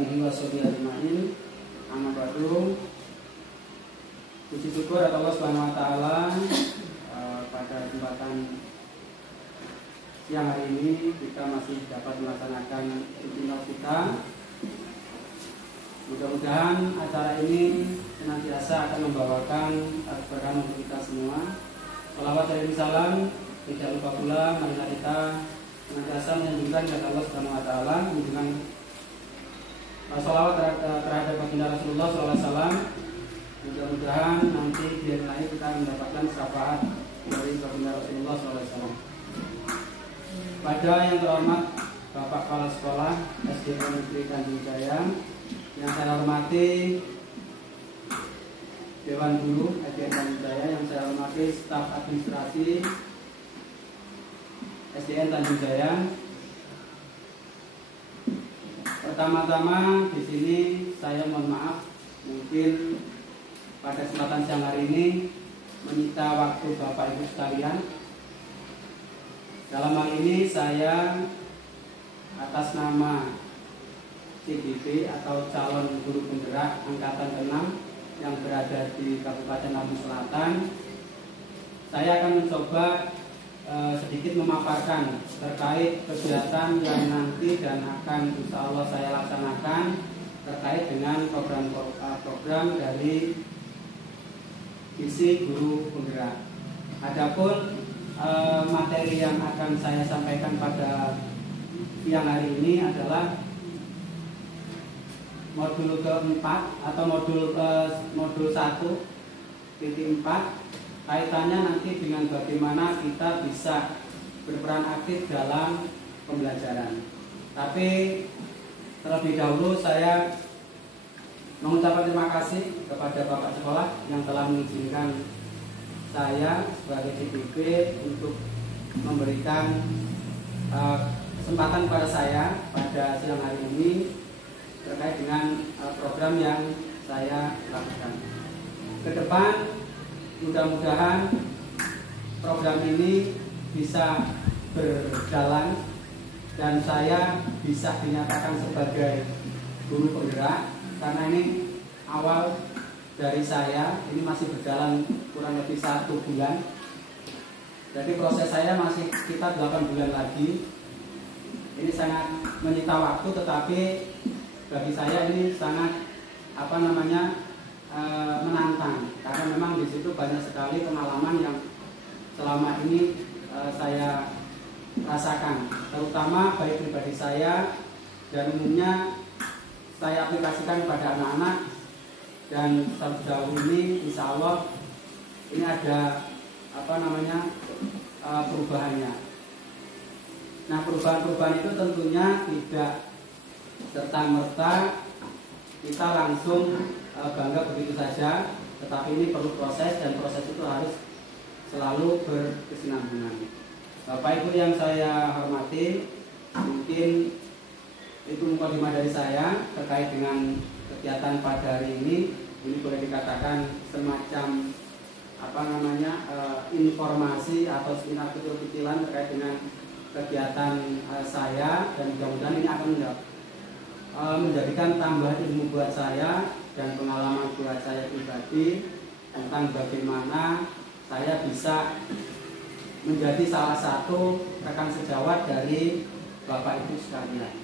alihi washabihi ajmain. Amma ba'du. Puji syukur atas Allah Subhanahu wa taala pada kesempatan siang hari ini kita masih dapat melaksanakan rutinitas kita. Mudah-mudahan acara ini senantiasa akan membawakan keberkahan untuk kita semua. Shalawat dan salam tidak lupa pula marilah kita senantiasa menunjukkan kepada Allah Subhanahu wa taala, menunjukkan shalawat terhadap baginda Rasulullah SAW. Mudah-mudahan nanti di hari lain kita mendapatkan syafaat dari baginda Rasulullah SAW. Pada yang terhormat Bapak Kepala Sekolah SD Negeri Tanjung Jaya, yang saya hormati Dewan Guru SDN Tanjung Jaya, yang saya hormati staf administrasi SDN Tanjung Jaya. Pertama-tama di sini saya mohon maaf mungkin pada kesempatan siang hari ini menyita waktu Bapak Ibu sekalian. Dalam hal ini saya atas nama CGP atau calon guru penggerak angkatan ke-6 yang berada di Kabupaten Lampung Selatan, saya akan mencoba sedikit memaparkan terkait kegiatan yang nanti dan akan insya Allah saya laksanakan terkait dengan program dari visi guru penggerak. Adapun materi yang akan saya sampaikan pada siang hari ini adalah modul keempat atau modul 1.4, kaitannya nanti dengan bagaimana kita bisa berperan aktif dalam pembelajaran. Tapi terlebih dahulu saya mengucapkan terima kasih kepada Bapak Sekolah yang telah mengizinkan saya sebagai CPP untuk memberikan kesempatan kepada saya pada siang hari ini terkait dengan program yang saya lakukan. Ke depan mudah-mudahan program ini bisa berjalan dan saya bisa dinyatakan sebagai guru penggerak, karena ini awal dari saya, ini masih berjalan kurang lebih 1 bulan. Jadi proses saya masih sekitar 8 bulan lagi. Ini sangat menyita waktu, tetapi bagi saya ini sangat menantang, karena memang di situ banyak sekali pengalaman yang selama ini saya rasakan, terutama baik pribadi saya dan umumnya saya aplikasikan pada anak-anak, dan sejauh ini insya Allah ini ada perubahannya. Nah, perubahan-perubahan itu tentunya tidak serta-merta kita langsung bangga begitu saja, tetapi ini perlu proses, dan proses itu harus selalu berkesinambungan. Bapak Ibu yang saya hormati, mungkin itu mukadimah dari saya terkait dengan kegiatan pada hari ini. Ini boleh dikatakan semacam informasi atau sekitar kecil-kecilan terkait dengan kegiatan saya, dan mudah-mudahan ini akan menjadikan tambahan ilmu buat saya dan pengalaman buat saya pribadi tentang bagaimana saya bisa menjadi salah satu rekan sejawat dari Bapak Ibu sekalian.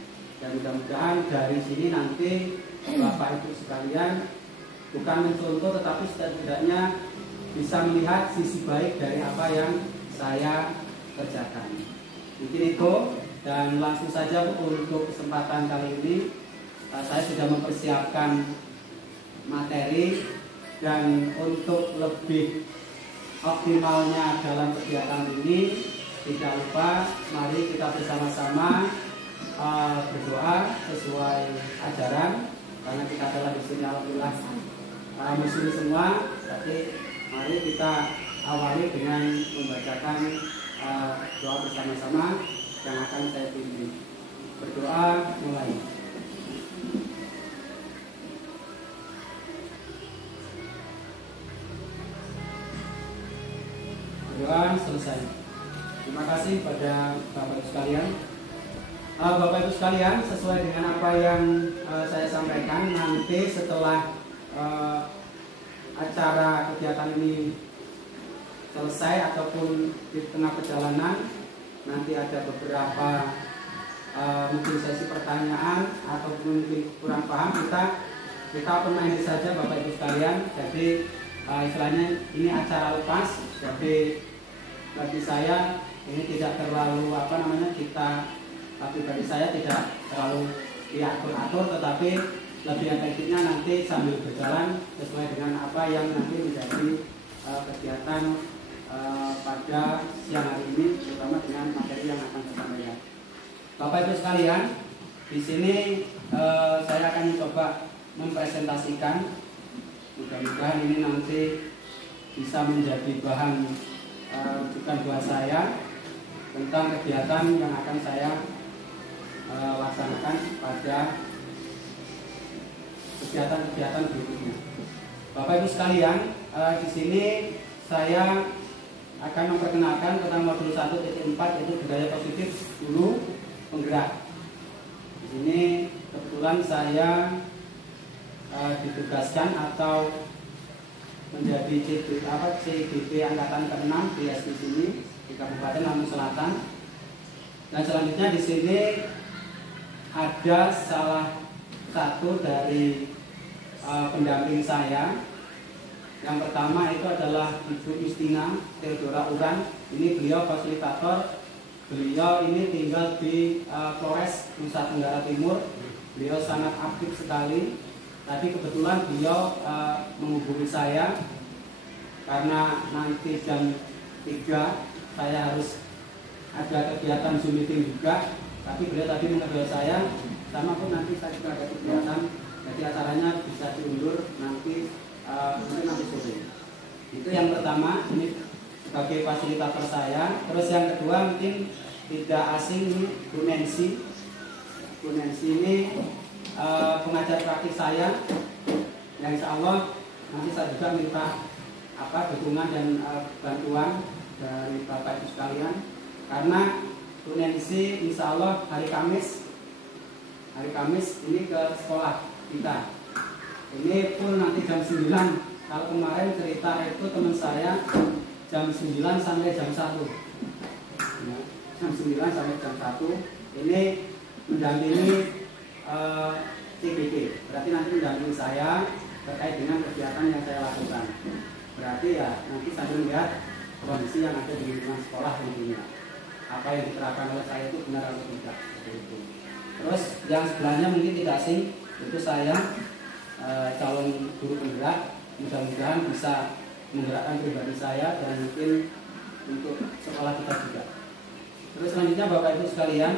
Dan mudah-mudahan dari sini nanti Bapak Ibu sekalian bukan mencontoh, tetapi setidaknya bisa melihat sisi baik dari apa yang saya kerjakan. Mungkin itu, dan langsung saja untuk kesempatan kali ini saya sudah mempersiapkan materi, dan untuk lebih optimalnya dalam kegiatan ini tidak lupa mari kita bersama-sama berdoa sesuai ajaran, karena kita adalah di sini alhamdulillah muslim semua. Tapi mari kita awali dengan membacakan doa bersama-sama yang akan saya pimpin. Berdoa mulai. Doa selesai. Terima kasih pada Bapak sekalian. Bapak Ibu sekalian, sesuai dengan apa yang saya sampaikan, nanti setelah acara kegiatan ini selesai ataupun di tengah perjalanan, nanti ada beberapa mungkin sesi pertanyaan ataupun mungkin kurang paham, kita open minded saja Bapak Ibu sekalian. Jadi istilahnya ini acara lepas, jadi bagi saya ini tidak terlalu bagi saya tidak terlalu diatur-atur, tetapi lebih efektifnya nanti sambil berjalan sesuai dengan apa yang nanti menjadi kegiatan pada siang hari ini, terutama dengan materi yang akan saya sampaikan. Bapak Ibu sekalian, di sini saya akan coba mempresentasikan, mudah-mudahan ini nanti bisa menjadi bahan rujukan buat saya tentang kegiatan yang akan saya laksanakan pada kegiatan-kegiatan berikutnya. Bapak Ibu sekalian, di sini saya akan memperkenalkan tentang modul 1.4 yaitu budaya positif dulu penggerak. Di sini kebetulan saya ditugaskan atau menjadi CDP angkatan ke-6 di SD sini di Kabupaten Lampung Selatan. Dan selanjutnya di sini ada salah satu dari pendamping saya. Yang pertama itu adalah Ibu Istina Theodora Uran. Ini beliau fasilitator. Beliau ini tinggal di Flores, Nusa Tenggara Timur. Beliau sangat aktif sekali. Tadi kebetulan beliau menghubungi saya karena nanti jam 3 saya harus ada kegiatan Zoom meeting juga. Tapi beliau tadi mengabarin saya, sama pun nanti saya juga ada kegiatan, jadi acaranya bisa diundur nanti mungkin nanti sore. Itu yang pertama, ini sebagai fasilitator saya. Terus yang kedua mungkin tidak asing, ini Bu Nancy. Bu Nancy ini pengajar praktik saya, yang insya Allah nanti saya juga minta dukungan dan bantuan dari Bapak Ibu sekalian, karena Bu Nancy insya Allah hari Kamis ini ke sekolah kita. Ini pun nanti jam 9. Kalau kemarin cerita itu teman saya jam 9 sampai jam 1 ya, jam 9 sampai jam 1 ini mendampingi CBD. Berarti nanti mendampingi saya terkait dengan kegiatan yang saya lakukan. Berarti ya nanti sambil melihat kondisi yang ada di lingkungan sekolah tentunya, apa yang diterapkan oleh saya itu benar atau tidak, seperti itu. Terus yang sebelahnya mungkin tidak asing, itu saya calon guru penggerak. Mudah-mudahan bisa menggerakkan pribadi saya dan mungkin untuk sekolah kita juga. Terus selanjutnya Bapak Ibu sekalian,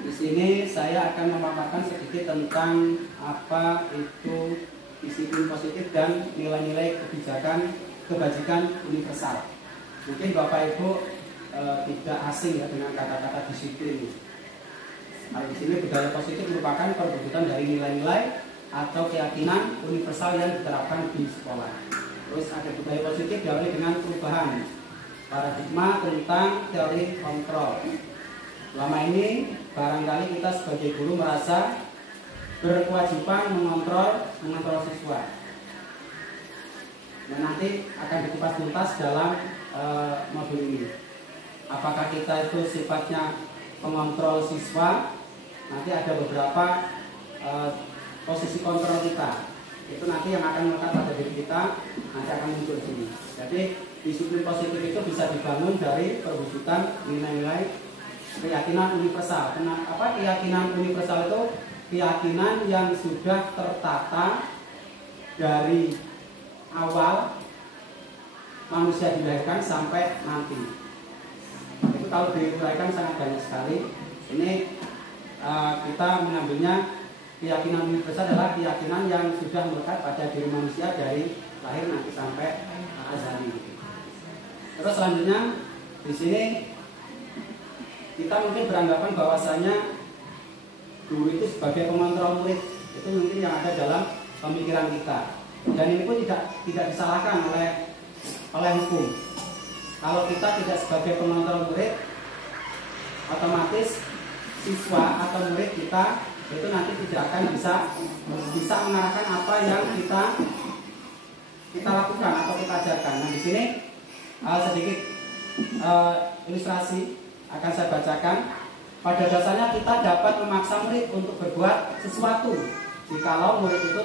di sini saya akan memaparkan sedikit tentang apa itu disiplin positif dan nilai-nilai kebajikan universal. Mungkin Bapak Ibu tidak asing ya dengan kata-kata disiplin. Nah, di sini budaya positif merupakan perwujudan dari nilai-nilai atau keyakinan universal yang diterapkan di sekolah. Terus ada budaya positif diawali dengan perubahan paradigma tentang teori kontrol. Selama ini barangkali kita sebagai guru merasa berkewajiban mengontrol siswa. Dan nanti akan dikupas tuntas dalam modul ini. Apakah kita itu sifatnya pengontrol siswa? Nanti ada beberapa posisi kontrol kita. Itu nanti yang akan melekat pada diri kita, nanti akan muncul di sini. Jadi disiplin positif itu bisa dibangun dari perwujudan nilai-nilai keyakinan universal. Kenapa keyakinan universal itu? Keyakinan yang sudah tertata dari awal manusia dilahirkan sampai nanti. Itu kalau diuraikan sangat banyak sekali. Ini kita mengambilnya keyakinan universal adalah keyakinan yang sudah melekat pada diri manusia dari lahir nanti sampai azali. Terus selanjutnya di sini kita mungkin beranggapan bahwasanya guru itu sebagai pengontrol murid, itu mungkin yang ada dalam pemikiran kita. Dan ini pun tidak disalahkan oleh hukum. Kalau kita tidak sebagai pengontrol murid, otomatis siswa atau murid kita itu nanti tidak akan bisa mengarahkan apa yang kita lakukan atau kita ajarkan. Nah, di sini sedikit ilustrasi akan saya bacakan. Pada dasarnya kita dapat memaksa murid untuk berbuat sesuatu jikalau murid itu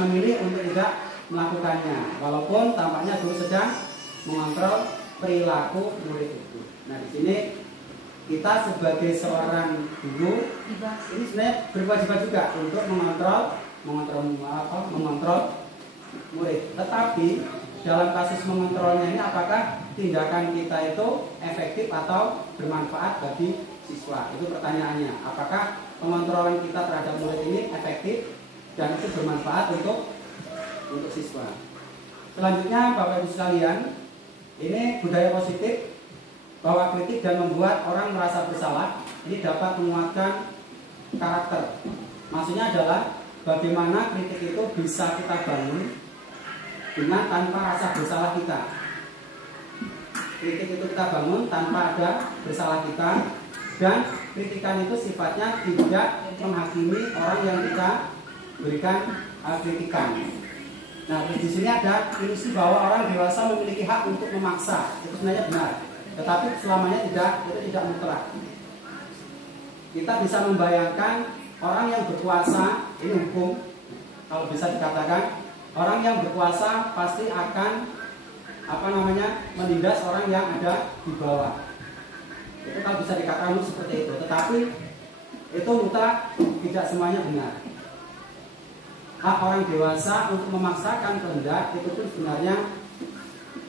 memilih untuk tidak melakukannya, walaupun tampaknya guru sedang mengontrol perilaku murid itu. Nah, di sini kita sebagai seorang guru ini sebenarnya berkewajiban juga untuk mengontrol murid. Tetapi dalam kasus mengontrolnya ini, apakah tindakan kita itu efektif atau bermanfaat bagi siswa? Itu pertanyaannya. Apakah pengontrolan kita terhadap murid ini efektif dan itu bermanfaat untuk siswa? Selanjutnya, Bapak Ibu sekalian, ini budaya positif bahwa kritik dan membuat orang merasa bersalah ini dapat menguatkan karakter. Maksudnya adalah bagaimana kritik itu bisa kita bangun dengan tanpa rasa bersalah kita. Kritik itu kita bangun tanpa ada bersalah kita, dan kritikan itu sifatnya tidak menghakimi orang yang kita berikan kritikan. Nah, di sini ada ilusi bahwa orang dewasa memiliki hak untuk memaksa. Itu sebenarnya benar, tetapi selamanya itu tidak mutlak. Kita bisa membayangkan orang yang berkuasa, ini hukum, kalau bisa dikatakan orang yang berkuasa pasti akan menindas orang yang ada di bawah. Itu kalau bisa dikatakan seperti itu, tetapi itu mutlak tidak semuanya benar. Hak orang dewasa untuk memaksakan kehendak itu pun sebenarnya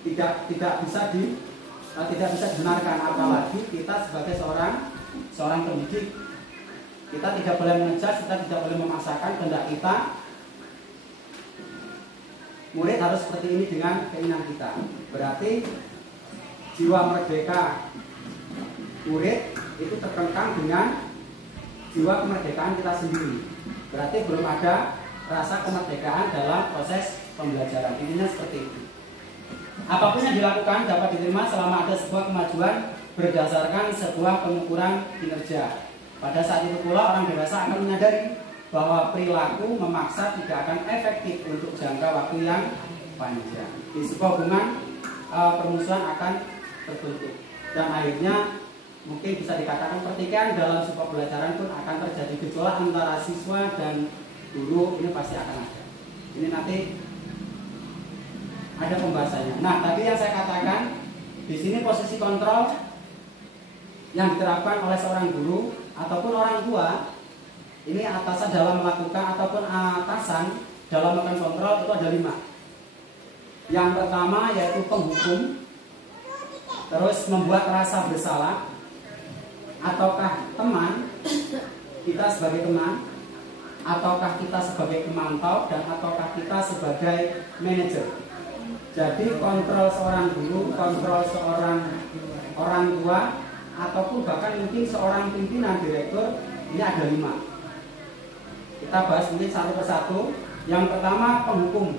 tidak bisa dibenarkan, apalagi kita sebagai seorang pendidik. Kita tidak boleh mengejar, kita tidak boleh memaksakan kehendak kita. Murid harus seperti ini dengan keinginan kita. Berarti jiwa merdeka murid itu terkengkang dengan jiwa kemerdekaan kita sendiri. Berarti belum ada rasa kemerdekaan dalam proses pembelajaran. Intinya seperti itu. Apapun yang dilakukan dapat diterima selama ada sebuah kemajuan berdasarkan sebuah pengukuran kinerja. Pada saat itu pula orang dewasa akan menyadari bahwa perilaku memaksa tidak akan efektif untuk jangka waktu yang panjang. Di sebuah hubungan permusuhan akan terbentuk, dan akhirnya mungkin bisa dikatakan pertikaian dalam sebuah pembelajaran pun akan terjadi. Gejolak antara siswa dan guru ini pasti akan ada. Ini nanti ada pembahasannya. Nah, tadi yang saya katakan di sini posisi kontrol yang diterapkan oleh seorang guru ataupun orang tua, ini atasan dalam melakukan ataupun atasan dalam melakukan kontrol itu ada 5. Yang pertama yaitu penghukum, terus membuat rasa bersalah, ataukah teman, kita sebagai teman, ataukah kita sebagai pemantau, dan ataukah kita sebagai manajer. Jadi kontrol seorang guru, kontrol seorang orang tua, ataupun bahkan mungkin seorang pimpinan direktur, ini ada 5. Kita bahas mungkin satu persatu. Yang pertama penghukum.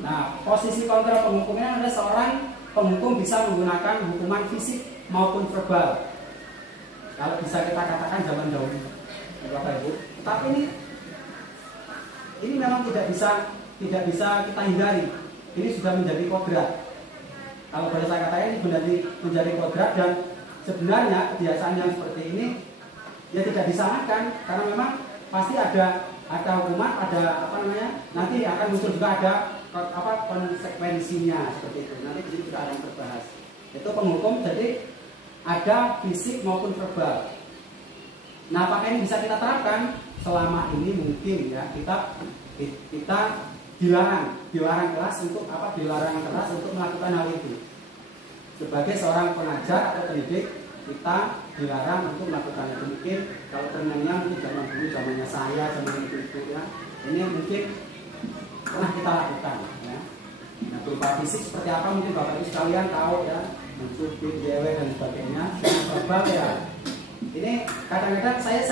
Nah, posisi kontrol penghukumnya adalah seorang penghukum bisa menggunakan hukuman fisik maupun verbal. Kalau bisa kita katakan zaman dahulu, Bapak Ibu. Tapi ini memang tidak bisa kita hindari. Ini sudah menjadi kodrat. Kalau boleh saya katakan ini menjadi kodrat, dan sebenarnya kebiasaan yang seperti ini ya tidak disalahkan, karena memang pasti ada hukuman, nanti akan muncul juga ada konsekuensinya seperti itu. Nanti di sini juga ada yang terbahas. Itu penghukum, jadi ada fisik maupun verbal. Nah, apakah ini bisa kita terapkan? Selama ini mungkin ya kita dilarang keras untuk melakukan hal itu. Sebagai seorang pengajar atau pendidik, kita dilarang untuk melakukan itu. Mungkin kalau temannya mungkin zaman dulu, zamannya saya, zaman itu ya, ini mungkin pernah kita lakukan ya. Nah, berupa fisik seperti apa mungkin Bapak Ibu sekalian tahu ya, mencubit, jewe dan sebagainya. Verbal ya, ini kadang-kadang saya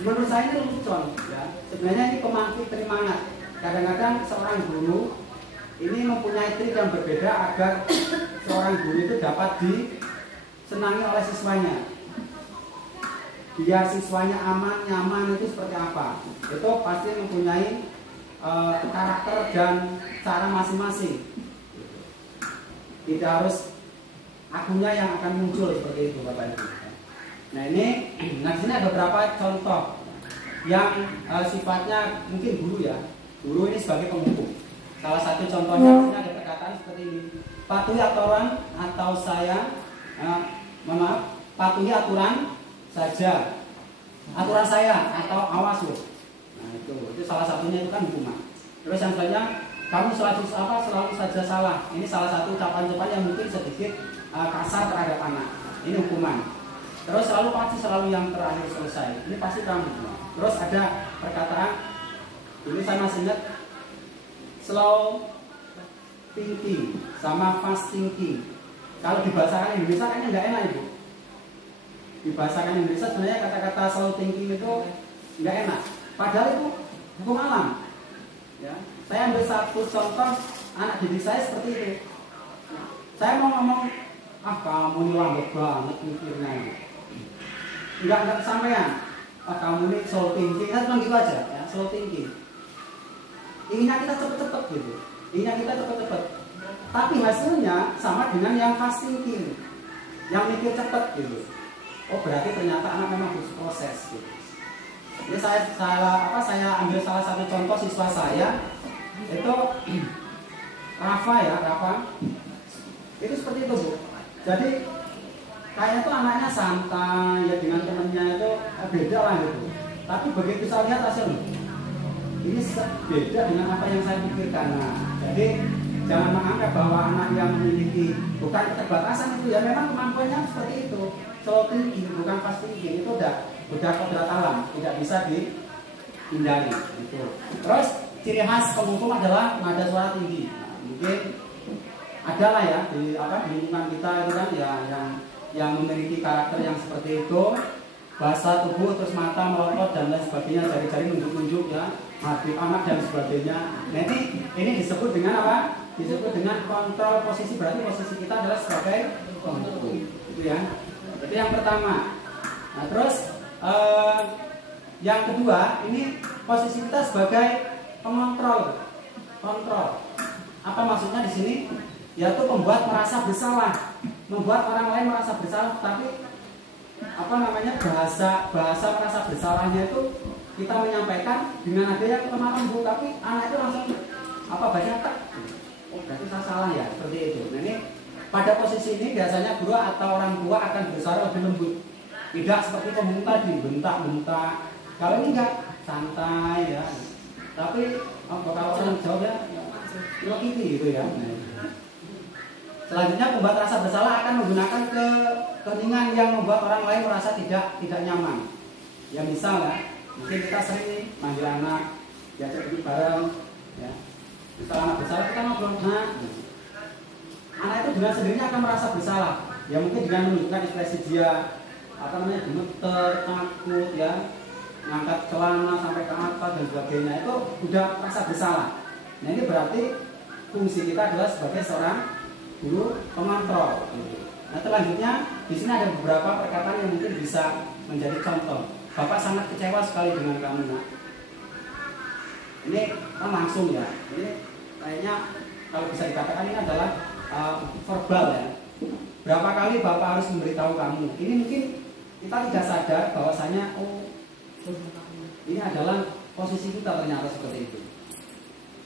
menurut saya ini lelucon ya. Sebenarnya ini pemangkit penyemangat. Kadang-kadang seorang guru ini mempunyai trik yang berbeda agar seorang guru itu dapat disenangi oleh siswanya. Biar siswanya aman, nyaman itu seperti apa? Itu pasti mempunyai karakter dan cara masing-masing. Tidak harus akunya yang akan muncul seperti itu, Bapak Ibu. Nah ini, nah di sini ada beberapa contoh yang sifatnya mungkin guru ya. Guru ini sebagai penghukum. Salah satu contohnya di sini ada perkataan seperti ini. Patuhi aturan atau saya, patuhi aturan saja. Aturan saya atau awas loh. Nah itu salah satunya itu kan hukuman. Terus yang selanjutnya, kamu selalu saja salah. Ini salah satu ucapan-ucapan yang mungkin sedikit kasar terhadap anak. Ini hukuman. Terus selalu yang terakhir selesai. Ini pasti kamu. Terus ada perkataan, dulu saya masih ingat, slow thinking sama fast thinking. Kalau dibahasakan Indonesia kayaknya nggak enak Ibu. Dibahasakan Indonesia sebenarnya kata-kata slow thinking itu nggak enak. Padahal itu hukum alam. Ya, saya ambil satu contoh anak didik saya seperti itu. Saya mau ngomong, kamu ini lambat banget mikirnya. Enggak kesampaian. Kamu ini slow thinking, saya cuma gitu aja, ya, slow thinking. Inginnya kita cepet-cepet gitu. Inginnya kita cepet-cepet. Tapi hasilnya sama dengan yang fast thinking, yang mikir cepet gitu. Oh berarti ternyata anak memang butuh proses gitu. Ini saya ambil salah satu contoh siswa saya itu Rafa ya, Rafa. Itu seperti itu Bu. Jadi kayaknya tuh anaknya santai ya, dengan temennya itu beda lah gitu. Tapi begitu saya lihat hasilnya, ini beda dengan apa yang saya pikirkan. Nah, jadi jangan menganggap bahwa anak yang memiliki bukan keterbatasan itu ya memang kemampuannya seperti itu. Slow thinking bukan fast thinking, itu udah kodrat alam, tidak bisa dihindari gitu. Terus ciri khas penghukum adalah nada suara tinggi. Nah, mungkin adalah ya di lingkungan kita itu kan ya yang memiliki karakter yang seperti itu, bahasa tubuh terus mata melotot dan lain sebagainya, jari-jari nunjuk-nunjuk ya, hati anak dan sebagainya. Nah ini disebut dengan apa? Disebut dengan kontrol posisi, berarti posisi kita adalah sebagai penghukum, itu ya. Jadi yang pertama. Nah terus yang kedua ini posisi kita sebagai pengontrol. Kontrol. Apa maksudnya di sini? Yaitu membuat merasa bersalah, membuat orang lain merasa bersalah, tapi bahasa merasa bersalahnya itu kita menyampaikan dengan ada yang lemah lembut, tapi anak itu langsung baca tak, oh berarti saya salah ya, seperti itu. Nah ini pada posisi ini biasanya guru atau orang tua akan berusaha lebih lembut, tidak seperti pembunuh tadi bentak-bentak. Kalau ini enggak, santai ya, tapi kalau orang jauh ya gitu ya. Nah, selanjutnya membuat rasa bersalah akan menggunakan keheningan yang membuat orang lain merasa tidak nyaman. Ya misal ya, mungkin kita sering nih manggil anak, diajak pergi bareng, ya. Misal anak bersalah kita ngobrol, anak itu dengan sendirinya akan merasa bersalah. Ya mungkin dengan menunjukkan ekspresi dia, gemeter, takut, ya, ngangkat celana sampai ke atas dan sebagainya, itu udah merasa bersalah. Nah ini berarti fungsi kita adalah sebagai seorang guru pengontrol. Nah selanjutnya di sini ada beberapa perkataan yang mungkin bisa menjadi contoh. Bapak sangat kecewa sekali dengan kamu nak. Ini kan langsung ya. Ini kayaknya kalau bisa dikatakan ini adalah verbal ya. Berapa kali Bapak harus memberitahu kamu. Ini mungkin kita tidak sadar bahwasanya ini adalah posisi kita ternyata seperti itu.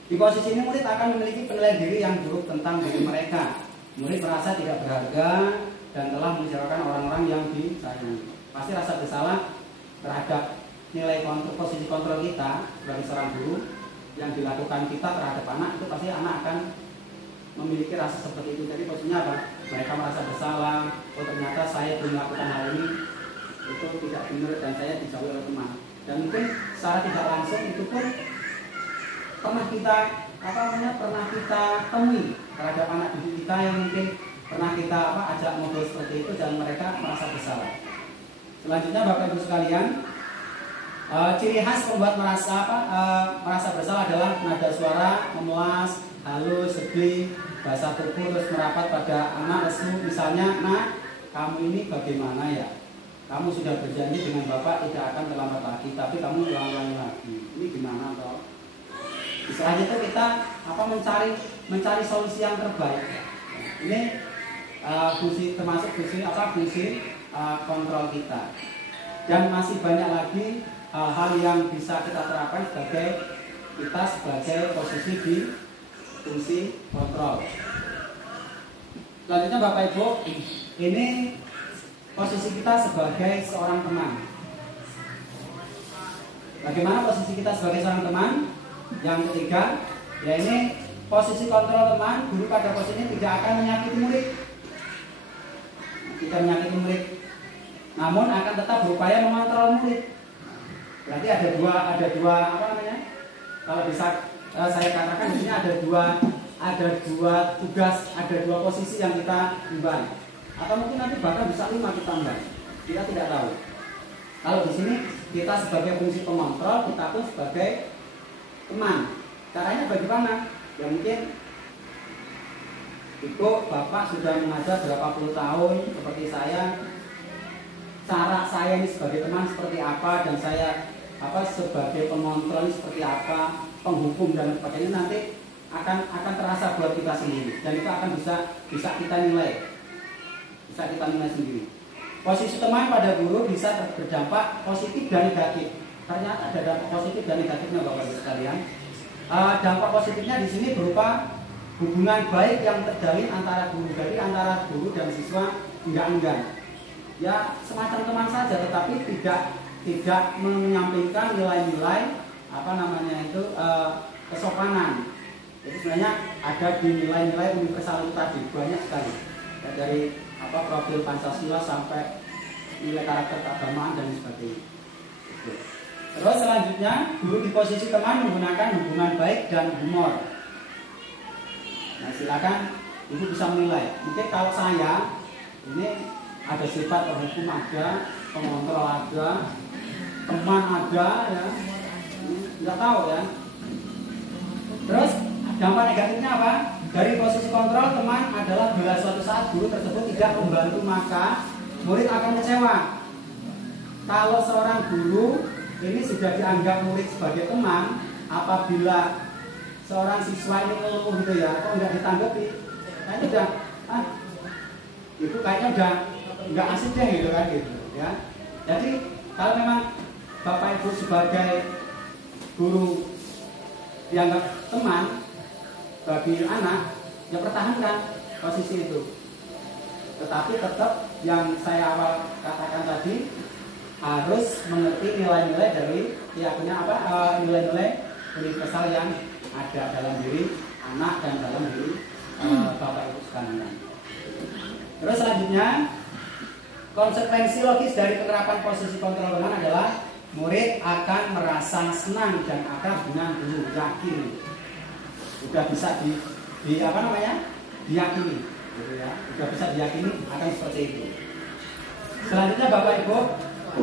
Di posisi ini murid akan memiliki penilaian diri yang buruk tentang diri mereka. Murid merasa tidak berharga dan telah mengecewakan orang-orang yang disayangi. Pasti rasa bersalah terhadap nilai posisi kontrol kita sebagai seorang guru yang dilakukan kita terhadap anak, itu pasti anak akan memiliki rasa seperti itu. Jadi posisinya apa? Mereka merasa bersalah. Oh ternyata saya belum melakukan hal ini, itu tidak benar dan saya dijauhi oleh teman. Dan mungkin secara tidak langsung itu pun pernah kita temui terhadap anak didik kita yang mungkin pernah kita ajak ngobrol seperti itu dan mereka merasa bersalah. Selanjutnya Bapak Ibu sekalian, ciri khas pembuat merasa bersalah adalah nada suara memelas, halus, sedih, bahasa tubuh terus merapat pada anak lesu. Misalnya, nak kamu ini bagaimana ya? Kamu sudah berjanji dengan Bapak tidak akan terlambat lagi, tapi kamu ulang-ulangi lagi. Ini gimana toh? Istilahnya itu kita mencari solusi yang terbaik. Ini fungsi kontrol kita. Dan masih banyak lagi hal-hal yang bisa kita terapkan sebagai posisi di fungsi kontrol. Selanjutnya Bapak Ibu, ini posisi kita sebagai seorang teman. Bagaimana posisi kita sebagai seorang teman? Yang ketiga, ya ini posisi kontrol teman. Guru pada posisi ini tidak akan menyakiti murid, tidak menyakiti murid, namun akan tetap berupaya mengontrol murid. Berarti ada dua apa namanya? Kalau bisa saya katakan di sini ada dua tugas, ada dua posisi yang kita emban. Atau mungkin nanti bahkan bisa 5 kita emban. Kita tidak tahu. Kalau di sini kita sebagai fungsi pengontrol, kita pun sebagai teman. Caranya bagaimana? Ya mungkin Ibu, Bapak sudah mengajar berapa puluh tahun seperti saya. Cara saya ini sebagai teman seperti apa, dan saya sebagai pengontrol ini seperti apa, penghukum dan sebagainya, nanti akan terasa buat kita sendiri, dan itu akan bisa kita nilai. Bisa kita nilai sendiri. Posisi teman pada guru bisa berdampak positif dan negatif. Ternyata ada dampak positif dan negatifnya Bapak Ibu sekalian. Dampak positifnya di sini berupa hubungan baik yang terjalin antara guru. Jadi antara guru dan siswa enggak enggan. Ya semacam teman saja, tetapi tidak menyampaikan nilai-nilai kesopanan. Jadi sebenarnya ada di nilai-nilai universal tadi banyak sekali. Ya, dari profil Pancasila sampai nilai karakter keagamaan dan sebagainya. Terus selanjutnya, guru di posisi teman menggunakan hubungan baik dan humor. Nah, silakan Ibu bisa menilai. Mungkin kalau saya ini ada sifat penghukum ada, pengontrol ada, teman ada, ya, nggak tahu ya. Terus dampak negatifnya apa? Dari posisi kontrol teman adalah bila suatu saat guru tersebut tidak membantu, maka murid akan kecewa. Kalau seorang guru ini sudah dianggap murid sebagai teman, apabila seorang siswa ini ngeluh gitu ya, kok nggak ditanggapi, kayaknya udah, itu kayaknya udah nggak asik deh gitu kan gitu ya. Jadi kalau memang Bapak Ibu sebagai guru dianggap teman bagi anak, ya pertahankan posisi itu. Tetapi tetap yang saya awal katakan tadi, harus mengerti nilai-nilai dari nilai-nilai universal yang ada dalam diri anak dan dalam diri Bapak Ibu sekalian. Terus selanjutnya, konsekuensi logis dari penerapan posisi kontrol teman adalah murid akan merasa senang dan akrab dengan guru, yakin. Sudah bisa diyakini, gitu ya. Sudah bisa diyakini akan seperti itu. Selanjutnya Bapak Ibu,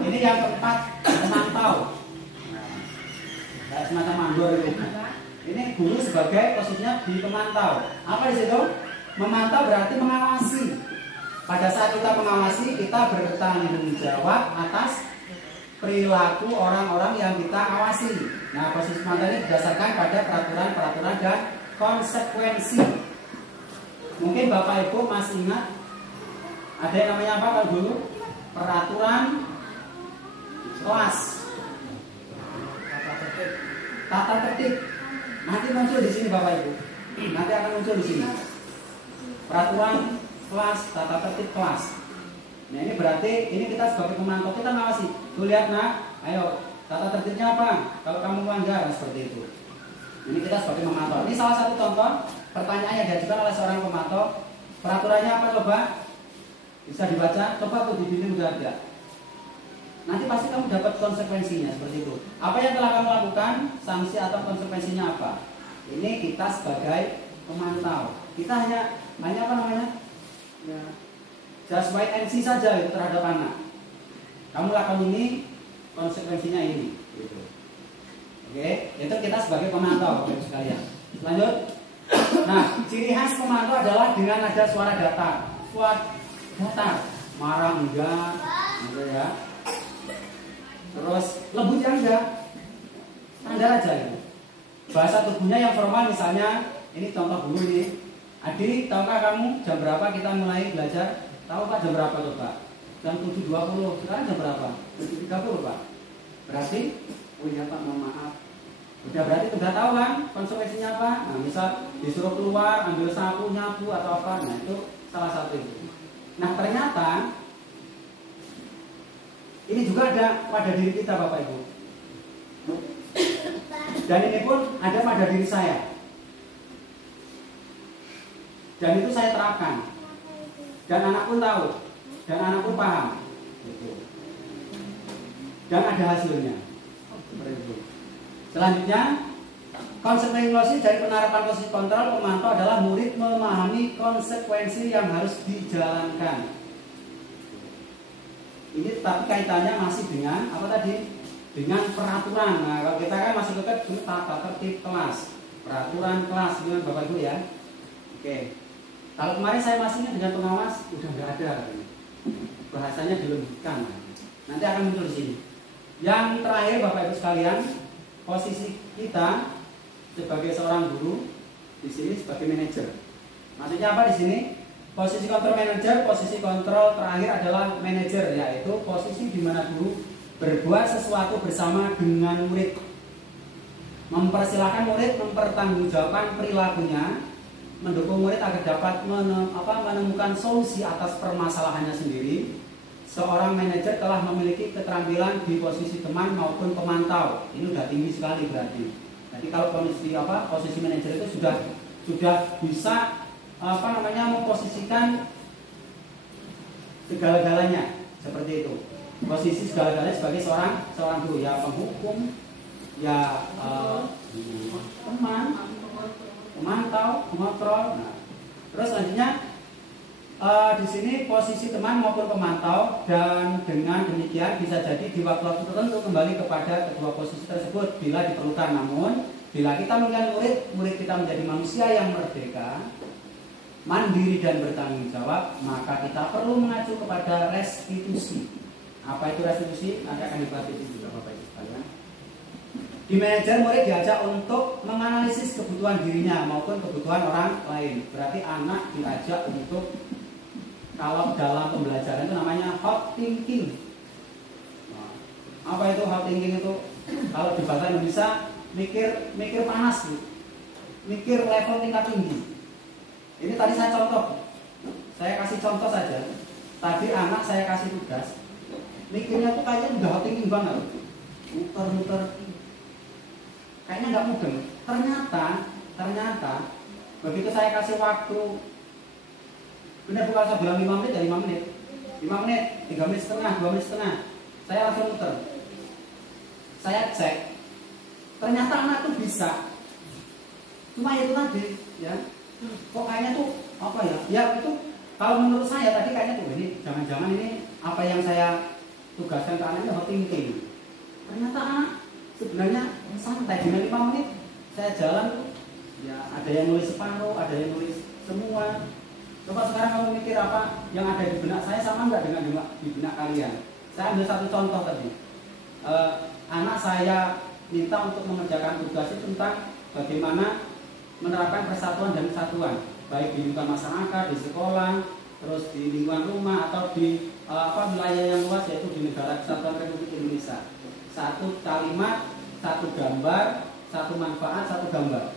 ini yang keempat, memantau. Kayak semacam mandor itu. Ini guru sebagai posisinya di pemantau. Apa di situ? Memantau berarti mengawasi. Pada saat kita mengawasi, kita bertanggung jawab atas perilaku orang-orang yang kita awasi. Nah, posisi pemantau ini berdasarkan pada peraturan-peraturan dan konsekuensi. Mungkin Bapak Ibu masih ingat ada yang namanya apa kalau dulu? Peraturan kelas, tata tertib. Nanti muncul di sini Bapak Ibu. Nanti akan muncul di sini. Peraturan kelas, tata tertib kelas. Nah ini berarti ini kita sebagai pemantau, kita ngawasi. Tuh lihat nak, ayo tata tertibnya apa? Kalau kamu melanggar seperti itu. Ini kita sebagai pemantau. Ini salah satu contoh pertanyaan yang diajukan oleh seorang pemantau. Peraturannya apa coba? Bisa dibaca? Coba tuh di sini udah ada. Nanti pasti kamu dapat konsekuensinya seperti itu. Apa yang telah kamu lakukan, sanksi atau konsekuensinya apa? Ini kita sebagai pemantau. Kita hanya apa namanya? Ya, just wait and see saja itu terhadap anak. Kamu lakukan ini, konsekuensinya ini. Gitu. Oke, itu kita sebagai pemantau, Bapak sekalian. Lanjut. Nah, ciri khas pemantau adalah dengan ada suara datar. Suara datar. marah enggak, gitu ya. Terus lembutnya enggak, standar aja ya. Bahasa tubuhnya yang formal misalnya, ini contoh dulu nih. Adik, tahukah kamu jam berapa kita mulai belajar? Tahu Pak jam berapa tuh Pak? Jam 7.20, sekarang jam berapa? 7.30 Pak. Berarti, oh iya Pak, mohon maaf. Udah berarti udah tahu kan konsekuensinya apa? Nah, misal disuruh keluar, ambil sapu, nyapu atau apa, nah itu salah satu itu. Nah ternyata ini juga ada pada diri kita Bapak Ibu. Dan ini pun ada pada diri saya. Dan itu saya terapkan. Dan anak pun tahu. Dan anak pun paham. Dan ada hasilnya. Selanjutnya, konsekuensi dari penerapan posisi kontrol pemantau adalah murid memahami konsekuensi yang harus dijalankan. Ini tapi kaitannya masih dengan apa tadi? Dengan peraturan. Nah, kalau kita kan masih dekat dengan tata tertib kelas, peraturan kelas, dengan Bapak Ibu ya. Oke. Kalau kemarin saya masihnya dengan pengawas, udah nggak ada. Bahasanya dilembutkan. Nanti akan muncul di sini. Yang terakhir Bapak Ibu sekalian, posisi kita sebagai seorang guru di sini sebagai manajer. Maksudnya apa di sini? Posisi kontrol manajer, posisi kontrol terakhir adalah manajer, yaitu posisi di mana guru berbuat sesuatu bersama dengan murid, mempersilahkan murid mempertanggungjawabkan perilakunya, mendukung murid agar dapat menemukan solusi atas permasalahannya sendiri. Seorang manajer telah memiliki keterampilan di posisi teman maupun pemantau. Ini sudah tinggi sekali berarti. Jadi kalau posisi manajer itu sudah bisa memposisikan segala-galanya seperti itu. Posisi segala-galanya sebagai seorang guru, ya penghukum, ya teman, pemantau, pengontrol. Nah, terus selanjutnya di sini posisi teman maupun pemantau, dan dengan demikian bisa jadi di waktu-waktu tertentu kembali kepada kedua posisi tersebut bila diperlukan. Namun bila kita menjadi murid kita menjadi manusia yang merdeka, mandiri dan bertanggung jawab, maka kita perlu mengacu kepada restitusi. Apa itu restitusi? Nanti akan dibahas itu juga Bapak Ibu sekalian. Di manajer, murid diajak untuk menganalisis kebutuhan dirinya maupun kebutuhan orang lain. Berarti anak diajak untuk, kalau dalam pembelajaran itu namanya hot thinking. Nah, apa itu hot thinking itu? Kalau di bahasa Indonesia mikir panas gitu. Mikir level tingkat tinggi. Ini tadi saya contoh. Saya kasih contoh saja. Tadi anak saya kasih tugas. Mikirnya tuh kayaknya udah hot thinking banget. Muter-muter. Kayaknya nggak mudeng. Ternyata begitu saya kasih waktu, benar bukan saya bilang 5 menit, 5 menit, 5 menit, 3 menit setengah, 2 menit setengah, saya langsung muter. Saya cek, ternyata anak tuh bisa. Cuma itu tadi, ya. Kok kayaknya tuh apa ya? Ya itu kalau menurut saya tadi kayaknya tuh ini jangan-jangan ini apa yang saya tugaskan ke anak itu hot thinking. Ternyata anak sebenarnya santai, dengan 5 menit saya jalan tuh, ya ada yang nulis separuh, ada yang nulis semua. Coba sekarang kamu mikir apa yang ada di benak saya sama nggak dengan di benak kalian? Saya ambil satu contoh tadi. Anak saya minta untuk mengerjakan tugas itu tentang bagaimana menerapkan persatuan dan kesatuan, baik di lingkungan masyarakat, di sekolah, terus di lingkungan rumah atau di wilayah yang luas, yaitu di negara Kesatuan Republik Indonesia. Satu kalimat, satu gambar, satu manfaat, satu gambar.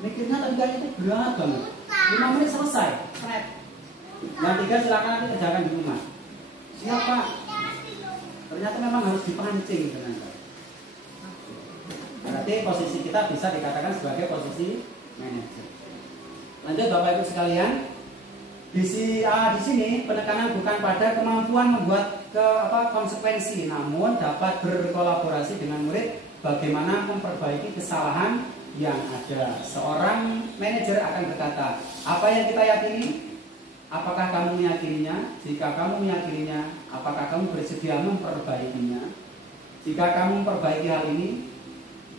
Mikirnya tadi kan itu berat banget. 5 menit selesai. Yang 3 silakan nanti kerjakan di rumah. Siapa? Ternyata memang harus dipancing dengan baik. Berarti posisi kita bisa dikatakan sebagai posisi manajer. Lanjut Bapak Ibu sekalian, di sini penekanan bukan pada kemampuan membuat konsekuensi, namun dapat berkolaborasi dengan murid bagaimana memperbaiki kesalahan yang ada. Seorang manajer akan berkata, apa yang kita yakini? Apakah kamu meyakininya? Jika kamu meyakininya, apakah kamu bersedia memperbaikinya? Jika kamu memperbaiki hal ini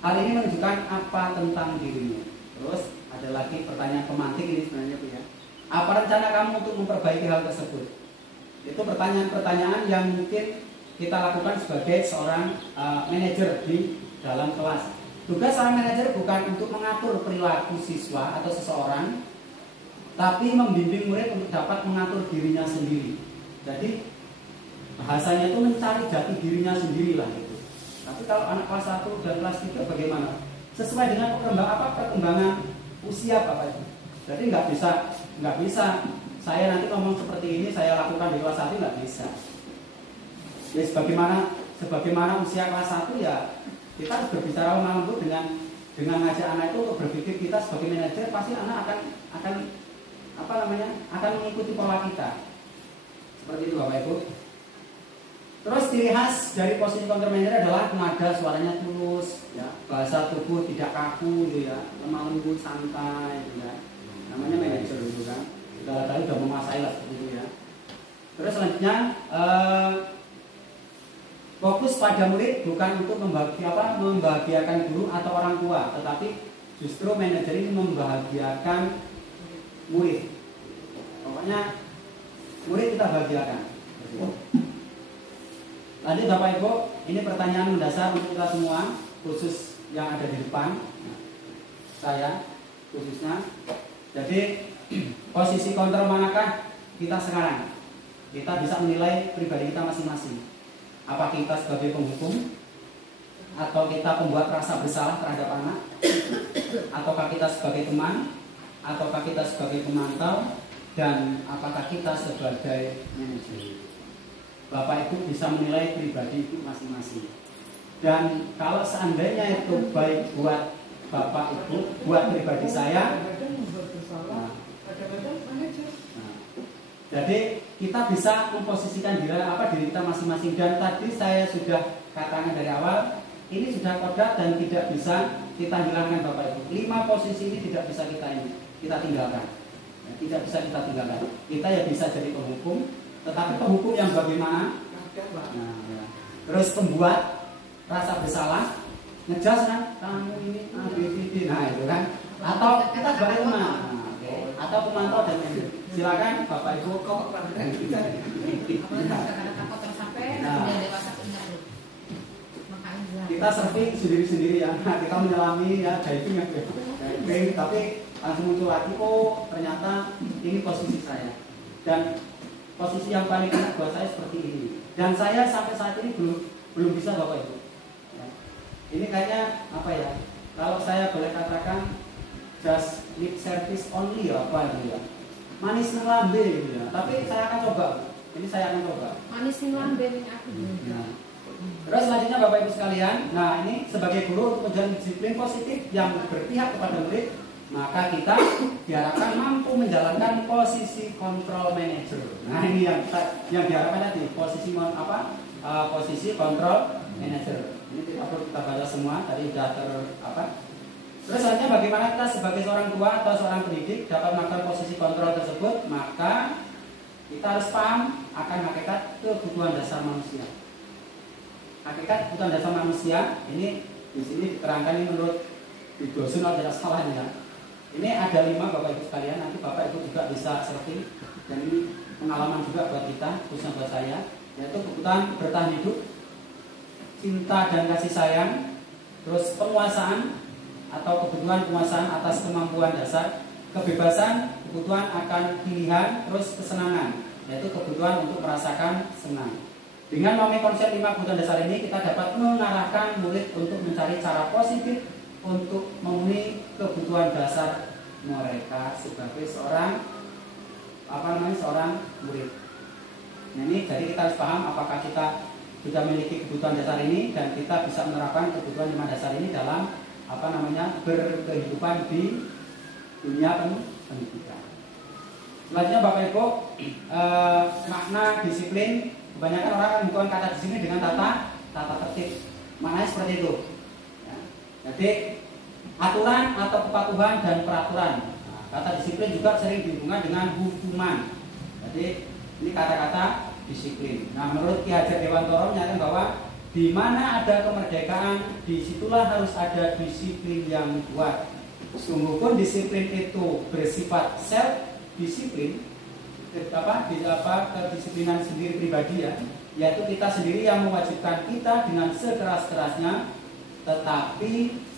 menunjukkan apa tentang dirimu. Terus ada lagi pertanyaan pemantik ini sebenarnya Bu ya. Apa rencana kamu untuk memperbaiki hal tersebut? Itu pertanyaan-pertanyaan yang mungkin kita lakukan sebagai seorang manajer di dalam kelas. Tugas seorang manajer bukan untuk mengatur perilaku siswa atau seseorang, tapi membimbing murid untuk dapat mengatur dirinya sendiri. Jadi bahasanya itu mencari jati dirinya sendiri lah gitu. Tapi kalau anak kelas 1 dan kelas 3 bagaimana? Sesuai dengan perkembangan usia Bapak Ibu. Jadi nggak bisa saya nanti ngomong seperti ini saya lakukan di kelas 1, nggak bisa. Ya sebagaimana usia kelas 1 ya kita harus berbicara lemah lembut dengan ngajak anak itu untuk berpikir. Kita sebagai manajer pasti anak akan mengikuti pola kita. Seperti itu Bapak Ibu. Terus ciri khas dari posisi counter manager adalah nada suaranya tulus, ya, bahasa tubuh tidak kaku, gitu ya, lemah lembut, santai, gitu ya. Namanya manajer gitu kan. Segala-galanya udah menguasai lah seperti itu ya. Terus selanjutnya fokus pada murid bukan untuk membahagiakan guru atau orang tua, tetapi justru manajer ini membahagiakan murid. Pokoknya murid kita bahagiakan. Lanjut Bapak Ibu, ini pertanyaan mendasar untuk kita semua, khusus yang ada di depan saya khususnya. Jadi posisi kontrol manakah kita sekarang? Kita bisa menilai pribadi kita masing-masing. Apa kita sebagai penghukum, atau kita pembuat rasa bersalah terhadap anak, ataukah kita sebagai teman, ataukah kita sebagai pemantau, dan apakah kita sebagai manajer? Bapak Ibu bisa menilai pribadi itu masing-masing. Dan kalau seandainya itu baik buat Bapak Ibu, buat pribadi saya, jadi kita bisa memposisikan diri kita masing-masing. Dan tadi saya sudah katakan dari awal, ini sudah kodrat dan tidak bisa kita hilangkan Bapak Ibu. 5 posisi ini tidak bisa kita tinggalkan. Ya, tidak bisa kita tinggalkan. Kita ya bisa jadi penghukum, tetapi penghukum yang bagaimana? Nah, ya. Terus pembuat rasa bersalah, ngejas kan, kamu ini ABCD, nah itu kan. Atau kita sebagai teman, atau pemantau dan lain-lain. Silakan Bapak Ibu. Kita surfing sendiri-sendiri ya. Nah, kita menyelami ya diving ya. Diving, tapi langsung muncul lagi, oh ternyata ini posisi saya. Dan posisi yang paling enak buat saya seperti ini. Dan saya sampai saat ini belum bisa Bapak Ibu. Ya. Ini kayaknya apa ya? Kalau saya boleh katakan just lip service only ya, apa gitu ya. Manis ngelambe gitu ya. Tapi saya akan coba. Ini saya akan coba. Manis ngelambe ini aku. Nah. Terus selanjutnya Bapak Ibu sekalian, nah ini sebagai guru untuk menjalin disiplin positif yang berpihak kepada murid, maka kita diharapkan mampu menjalankan posisi control manager. Nah ini yang diharapkan tadi, posisi posisi control manager. Ini tidak perlu kita baca semua, tadi sudah Terus selanjutnya bagaimana kita sebagai seorang tua atau seorang pendidik dapat melakukan posisi kontrol tersebut, maka kita harus paham akan hakikat kebutuhan dasar manusia. Hakikat kebutuhan dasar manusia ini di sini diterangkan ini menurut Widosun kalau tidak salah ya. Ini ada 5 Bapak Ibu sekalian, nanti Bapak Ibu juga bisa searching, dan ini pengalaman juga buat kita, khususnya buat saya, yaitu kebutuhan bertahan hidup, cinta dan kasih sayang, terus penguasaan atau kebutuhan penguasaan atas kemampuan dasar, kebebasan, kebutuhan akan pilihan, terus kesenangan, yaitu kebutuhan untuk merasakan senang. Dengan memahami konsep 5 kebutuhan dasar ini, kita dapat mengarahkan murid untuk mencari cara positif untuk memenuhi kebutuhan dasar mereka sebagai seorang murid. Nah ini jadi kita harus paham apakah kita sudah memiliki kebutuhan dasar ini, dan kita bisa menerapkan kebutuhan 5 dasar ini dalam berkehidupan di dunia pendidikan. Selanjutnya Bapak Ibu, makna disiplin, kebanyakan orang akan menggunakan kata disiplin dengan tata tertib. Maknanya seperti itu. Ya. Jadi aturan atau kepatuhan dan peraturan. Nah, kata disiplin juga sering dihubungkan dengan hukuman. Jadi ini kata-kata disiplin. Nah, menurut Ki Hajar Dewantoro menyatakan bahwa di mana ada kemerdekaan, disitulah harus ada disiplin yang kuat. Sungguh pun disiplin itu bersifat self disiplin, kedisiplinan sendiri pribadi ya, yaitu kita sendiri yang mewajibkan kita dengan sekeras-kerasnya, tetapi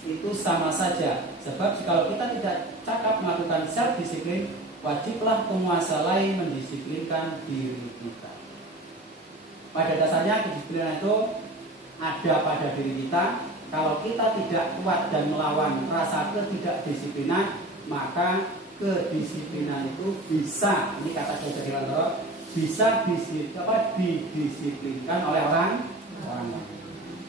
itu sama saja. Sebab jika kita tidak cakap melakukan self disiplin, wajiblah penguasa lain mendisiplinkan diri kita. Pada dasarnya kedisiplinan itu ada pada diri kita. Kalau kita tidak kuat dan melawan rasa ketidakdisiplinan, maka kedisiplinan itu bisa, ini kata Dr. Dewantoro, bisa didisiplinkan oleh orang lain.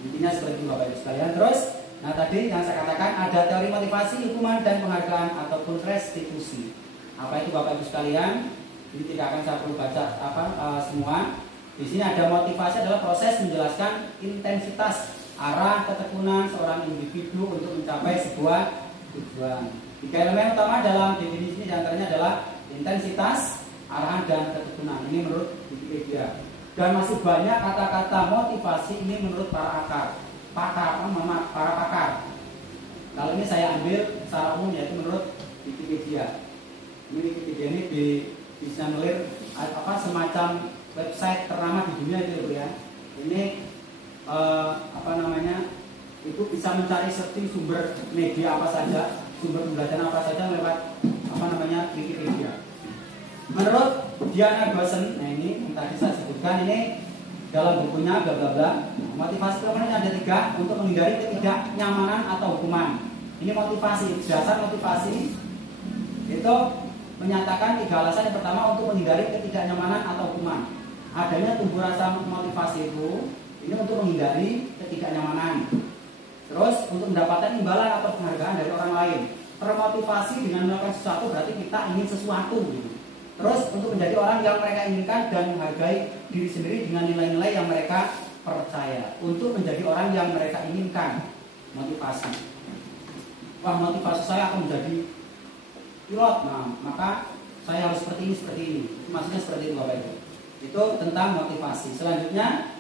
Intinya seperti itu Bapak Ibu sekalian. Terus, nah tadi yang saya katakan ada teori motivasi, hukuman dan penghargaan ataupun restitusi. Apa itu Bapak Ibu sekalian? Ini tidak akan saya perlu baca semua. Di sini ada motivasi adalah proses menjelaskan intensitas, arah, ketekunan seorang individu untuk mencapai sebuah tujuan. 3 elemen utama dalam definisi ini diantaranya adalah intensitas, arahan, dan ketekunan. Ini menurut Wikipedia. Dan masih banyak kata-kata motivasi ini menurut para pakar. Kalau ini saya ambil secara umum yaitu menurut Wikipedia. Ini Wikipedia ini bisa nulis semacam website ternama di dunia itu ya. Ini itu bisa mencari searching sumber media apa saja, sumber pembelajaran apa saja lewat Wikipedia. Menurut Diana Gosen, nah ini yang tadi saya sebutkan, ini dalam bukunya bla bla bla, motivasi permanen ada 3 untuk menghindari ketidaknyamanan atau hukuman. Ini motivasi, dasar motivasi itu menyatakan 3 alasan. Yang pertama untuk menghindari ketidaknyamanan atau hukuman. Adanya tumbuh rasa motivasi itu ini untuk menghindari ketidaknyamanan. Terus untuk mendapatkan imbalan atau penghargaan dari orang lain. Termotivasi dengan melakukan sesuatu berarti kita ingin sesuatu gitu. Terus untuk menjadi orang yang mereka inginkan dan menghargai diri sendiri dengan nilai-nilai yang mereka percaya. Untuk menjadi orang yang mereka inginkan. Motivasi. Wah, motivasi saya akan menjadi pilot. Nah, maka saya harus seperti ini. Maksudnya seperti itu Bapak Ibu. Itu tentang motivasi. Selanjutnya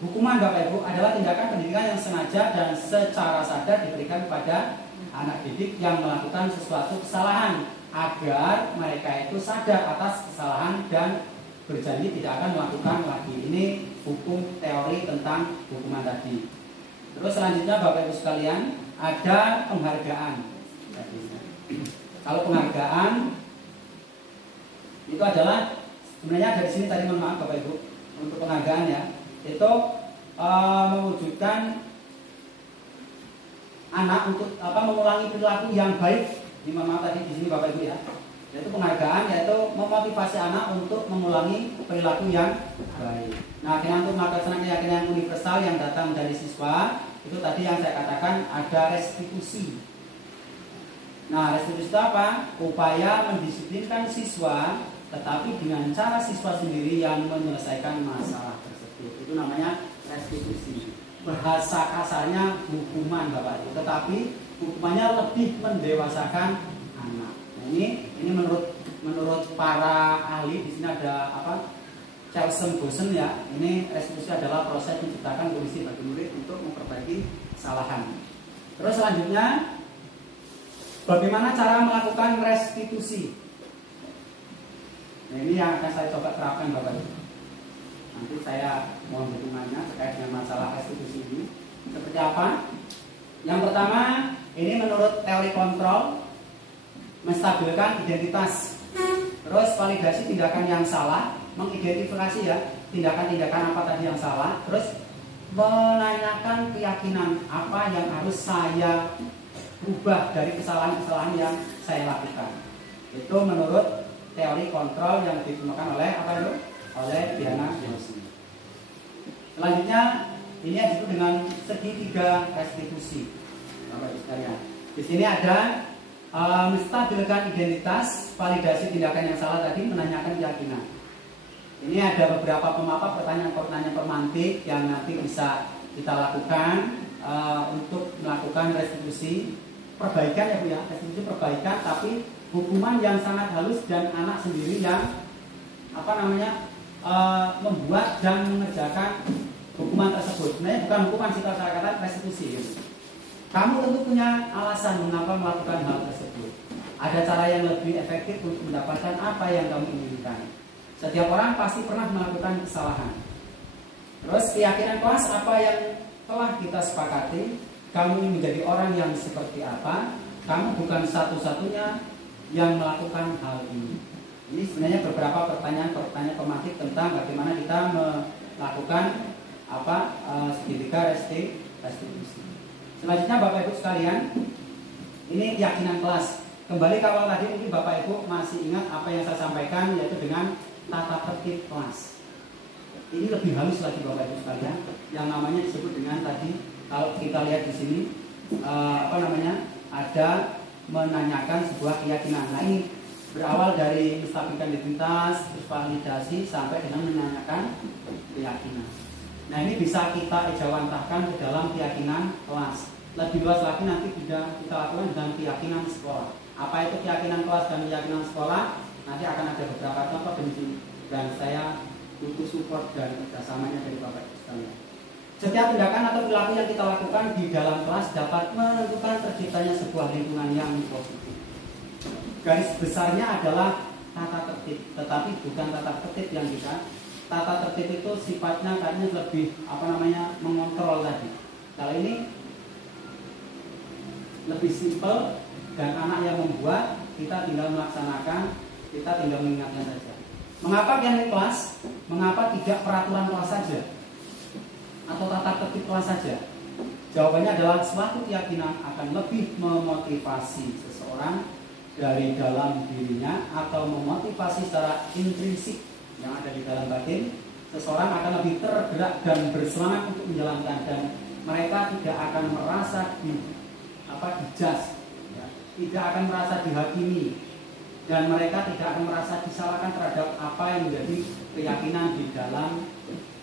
hukuman Bapak Ibu adalah tindakan pendidikan yang sengaja dan secara sadar diberikan kepada anak didik yang melakukan sesuatu kesalahan agar mereka itu sadar atas kesalahan dan berjanji tidak akan melakukan lagi. Ini hukum teori tentang hukuman tadi. Terus selanjutnya Bapak Ibu sekalian ada penghargaan. Kalau penghargaan itu adalah sebenarnya dari sini tadi mohon maaf Bapak Ibu untuk penghargaan ya, itu mewujudkan anak untuk mengulangi perilaku yang baik. Ini mohon maaf tadi di sini Bapak Ibu ya. Yaitu penghargaan yaitu memotivasi anak untuk mengulangi perilaku yang baik. Nah, dengan untuk melaksanakan keyakinan universal yang datang dari siswa, itu tadi yang saya katakan ada restitusi. Nah, restitusi itu apa? Upaya mendisiplinkan siswa tetapi dengan cara siswa sendiri yang menyelesaikan masalah tersebut. Itu namanya restitusi. Bahasa kasarnya hukuman Bapak Ibu, tetapi hukumannya lebih mendewasakan anak. Nah, ini menurut para ahli. Di sini ada Charles Bosen ya. Ini restitusi adalah proses menciptakan kondisi bagi murid untuk memperbaiki kesalahan. Terus selanjutnya bagaimana cara melakukan restitusi? Nah, ini yang akan saya coba terapkan Bapak Ibu. Nanti saya mohon dukungannya terkait dengan masalah restitusi ini. Seperti apa? Yang pertama, ini menurut teori kontrol, menstabilkan identitas. Terus validasi tindakan yang salah, mengidentifikasi ya tindakan-tindakan apa tadi yang salah. Terus menanyakan keyakinan apa yang harus saya ubah dari kesalahan-kesalahan yang saya lakukan. Itu menurut teori kontrol yang digunakan oleh Diana Gosen. Selanjutnya ini disebut dengan segitiga restitusi. Bapak Ibu sekalian. Di sini ada menstabilkan identitas, validasi tindakan yang salah tadi, menanyakan keyakinan. Ini ada beberapa pemaparan pertanyaan-pertanyaan pemantik yang nanti bisa kita lakukan untuk melakukan restitusi perbaikan ya Bu ya, restitusi perbaikan, tapi hukuman yang sangat halus dan anak sendiri yang membuat dan mengerjakan hukuman tersebut. Sebenarnya bukan hukuman sih, kalau saya katakan restitusi gitu. Kamu tentu punya alasan mengapa melakukan hal tersebut. Ada cara yang lebih efektif untuk mendapatkan apa yang kamu inginkan. Setiap orang pasti pernah melakukan kesalahan. Terus keyakinan kelas apa yang telah kita sepakati, kamu ingin menjadi orang yang seperti apa, kamu bukan satu-satunya yang melakukan hal ini. Ini sebenarnya beberapa pertanyaan pematik tentang bagaimana kita melakukan segitiga restitusi. Selanjutnya Bapak Ibu sekalian, ini keyakinan kelas. Kembali ke awal tadi, mungkin Bapak Ibu masih ingat apa yang saya sampaikan, yaitu dengan tata tertib kelas. Ini lebih halus lagi Bapak Ibu sekalian, yang namanya disebut dengan tadi, kalau kita lihat di sini, ada menanyakan sebuah keyakinan. Nah ini berawal dari menstabilkan identitas, terus validasi, sampai dengan menanyakan keyakinan. Nah ini bisa kita ejawantahkan ke dalam keyakinan kelas. Lebih luas lagi nanti bisa kita lakukan dengan keyakinan sekolah. Apa itu keyakinan kelas dan keyakinan sekolah? Nanti akan ada beberapa contoh di sini. Dan saya butuh support dan kerjasamanya dari Bapak Ibu sekalian. Setiap tindakan atau perilaku yang kita lakukan di dalam kelas dapat menentukan terciptanya sebuah lingkungan yang positif. Garis besarnya adalah tata tertib, tetapi bukan tata tertib yang kita. Tata tertib itu sifatnya kayaknya lebih mengontrol tadi. Kalau ini lebih simpel dan anak yang membuat, kita tinggal melaksanakan, kita tinggal mengingatnya saja. Mengapa keyakinan kelas? Mengapa tidak peraturan kelas saja? Atau tata tertib kelas saja? Jawabannya adalah suatu keyakinan akan lebih memotivasi seseorang dari dalam dirinya atau memotivasi secara intrinsik yang ada di dalam batin. Seseorang akan lebih tergerak dan bersemangat untuk menjalankan, dan mereka tidak akan merasa dijudge, tidak akan merasa dihakimi, dan mereka tidak akan merasa disalahkan terhadap apa yang menjadi keyakinan di dalam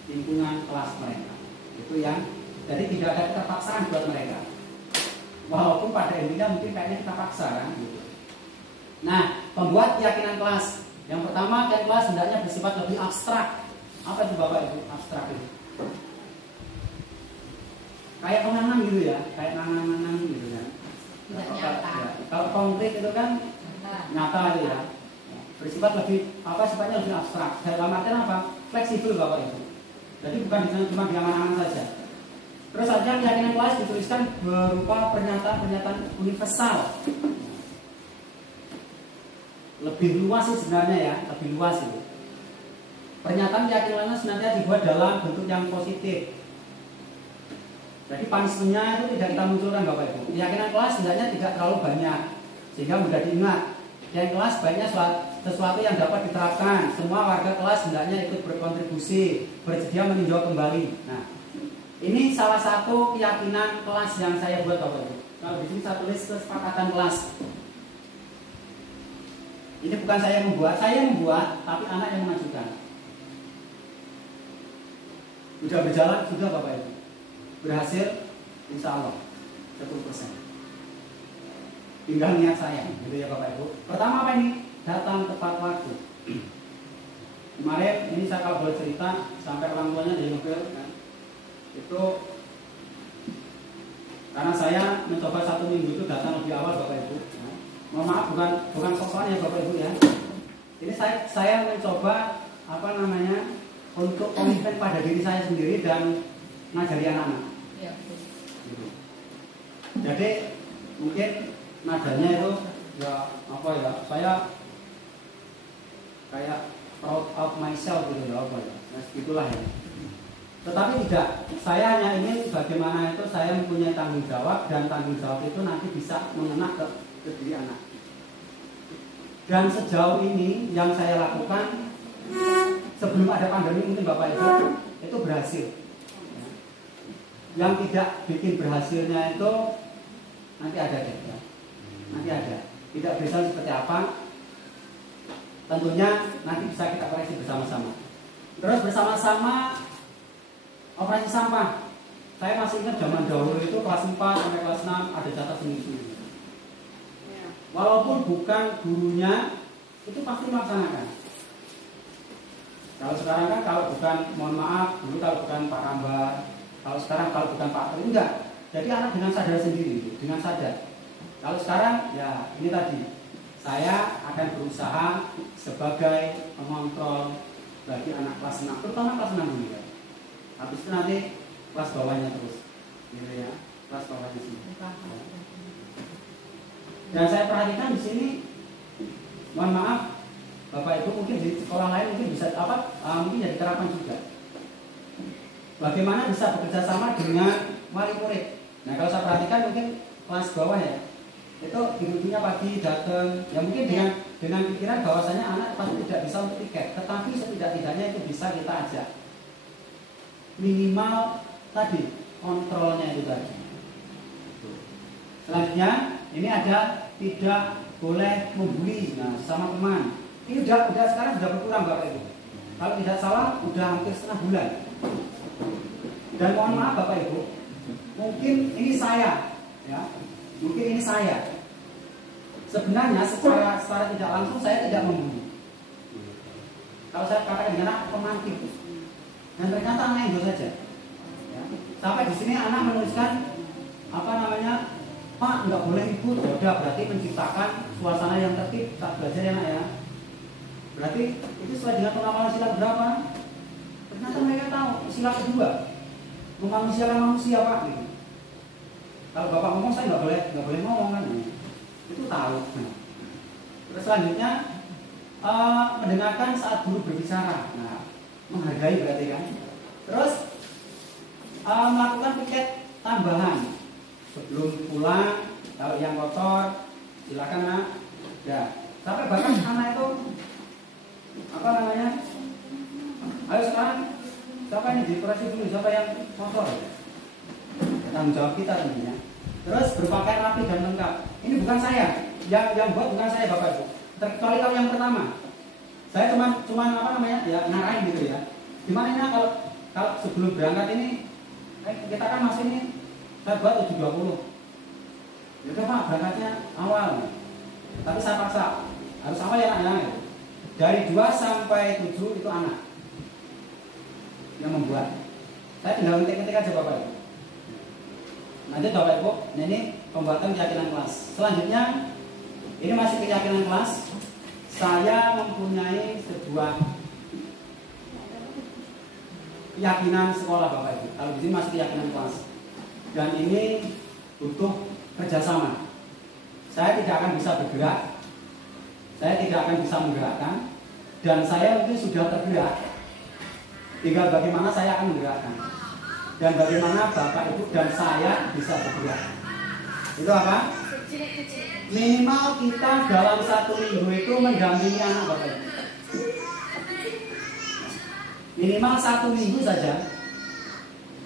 lingkungan kelas mereka. Itu yang jadi tidak ada keterpaksaan buat mereka. Walaupun pada intinya mungkin kayaknya kita paksa kan gitu. Nah, pembuat keyakinan kelas. Yang pertama, keyakinan kelas hendaknya bersifat lebih abstrak. Apa itu Bapak Ibu abstrak itu? Kayak kenangan gitu ya, kayak nangan-nangan gitu kan. Tidak nyata. Ya. Kalau konkret itu kan nyata gitu ya. Bersifat lebih sifatnya lebih abstrak. Dalam artian apa? Fleksibel Bapak Ibu. Jadi bukan cuma di angan-angan saja. Terus artinya keyakinan kelas dituliskan berupa pernyataan-pernyataan universal. Lebih luas sih sebenarnya ya, lebih luas itu. Pernyataan keyakinan sebenarnya dibuat dalam bentuk yang positif. Jadi punishment-nya itu tidak kita munculkan Bapak Ibu. Keyakinan kelas sebenarnya tidak terlalu banyak, sehingga mudah diingat. Keyakinan kelas baiknya sesuatu yang dapat diterapkan. Semua warga kelas hendaknya ikut berkontribusi, bersedia meninjau kembali. Nah, ini salah satu keyakinan kelas yang saya buat Bapak Ibu. Kalau di sini saya tulis kesepakatan kelas. Ini bukan saya membuat, tapi anak yang mengajukan. Sudah berjalan, sudah Bapak Ibu. Berhasil, insya Allah 10%. Tinggal niat saya, gitu ya Bapak Ibu. Pertama apa ini? Datang tepat waktu. Kemarin ini saya kalau boleh cerita, sampai orang tuanya di mobil kan, itu karena saya mencoba 1 minggu itu datang lebih awal Bapak Ibu. Mohon maaf, bukan sok-sokan ya Bapak Ibu ya. Ini saya mencoba untuk komitmen pada diri saya sendiri dan ngajari anak-anak. Ya. Gitu. Jadi mungkin nadanya itu saya kayak proud of myself gitu ya gitulah ya. Tetapi tidak, saya hanya ingin bagaimana itu saya mempunyai tanggung jawab, dan tanggung jawab itu nanti bisa mengena ke diri anak. Dan sejauh ini yang saya lakukan sebelum ada pandemi mungkin Bapak Ibu itu berhasil. Yang tidak bikin berhasilnya itu nanti ada deh ya. Nanti ada. Tidak bisa seperti apa, tentunya nanti bisa kita koreksi bersama-sama. Terus bersama-sama operasi sampah. Saya masih ingat zaman dahulu itu kelas 4 sampai kelas 6 ada jatah seminggu. Walaupun bukan gurunya, itu pasti melaksanakan. Kalau sekarang kan, kalau bukan, mohon maaf, dulu kalau bukan Pak Ramba, kalau sekarang kalau bukan Pak Tri, enggak. Jadi anak dengan sadar sendiri, dengan sadar. Kalau sekarang ya ini tadi, saya akan berusaha sebagai pengontrol bagi anak kelas 6, terutama kelas 6 dulu ya. Habis itu nanti kelas bawahnya terus, gitu ya, kelas bawahnya sini. Dan saya perhatikan di sini, mohon maaf, Bapak Ibu mungkin di sekolah lain mungkin bisa mungkin jadi terapan juga. Bagaimana bisa bekerja sama dengan wali murid? Nah kalau saya perhatikan mungkin kelas bawah ya, itu ibunya pagi datang, ya mungkin dengan pikiran bahwasanya anak pasti tidak bisa untuk tiket, tetapi setidak-tidaknya itu bisa kita ajak. Minimal tadi kontrolnya itu tadi. Selanjutnya ini ada tidak boleh membuli, nah sama teman. Ini udah sekarang sudah berkurang Bapak Ibu. Kalau tidak salah udah hampir setengah bulan. Dan mohon maaf Bapak Ibu, mungkin ini saya, ya, mungkin ini saya. Sebenarnya secara tidak langsung saya tidak membuli. Kalau saya katakan dengan anak pemantik, dan ternyata anak Indo saja. Ya. Sampai di sini anak menuliskan Pak nggak boleh ikut, udah berarti menciptakan suasana yang tertib, tak belajar ya nak ya. Berarti itu sesuai dengan pengawalan sila berapa? Ternyata mereka tahu sila kedua, memanusiakan manusia Pak. Gitu. Kalau Bapak ngomong saya nggak boleh ngomong kan? Itu tahu. Nah, terus selanjutnya mendengarkan saat guru berbicara. Nah, menghargai berarti kan. Terus melakukan piket tambahan sebelum pulang. Kalau yang kotor silakan nak. Ya, sampai bahkan anak itu ayo sekarang siapa ini dikoreksi dulu, siapa yang kotor? Tanggung jawab kita tentunya. Terus berpakaian rapi dan lengkap. Ini bukan saya, yang buat bukan saya Bapak Ibu. Kecuali kalau yang pertama, saya cuma ya ngarahin gitu ya. Gimana ini kalau sebelum berangkat ini, kita kan masih ini saya buat 7.20. Ya udah Pak, berangkatnya awal. Tapi saya paksa harus awal ya anak-anak. Dari 2 sampai 7 itu anak yang membuat. Saya tinggal ngetik-ngetik aja Bapak Ibu. Nanti Bapak Ibu, ini pembuatan keyakinan kelas. Selanjutnya, ini masih keyakinan kelas. Saya mempunyai sebuah keyakinan sekolah Bapak Ibu. Kalau di sini masih keyakinan kelas. Dan ini butuh kerjasama. Saya tidak akan bisa bergerak. Saya tidak akan bisa menggerakkan. Dan saya mungkin sudah tergerak. Tinggal bagaimana saya akan menggerakkan. Dan bagaimana Bapak Ibu dan saya bisa bergerak. Itu apa? Minimal kita dalam 1 minggu itu mendampingi anak Bapak Ibu. Minimal 1 minggu saja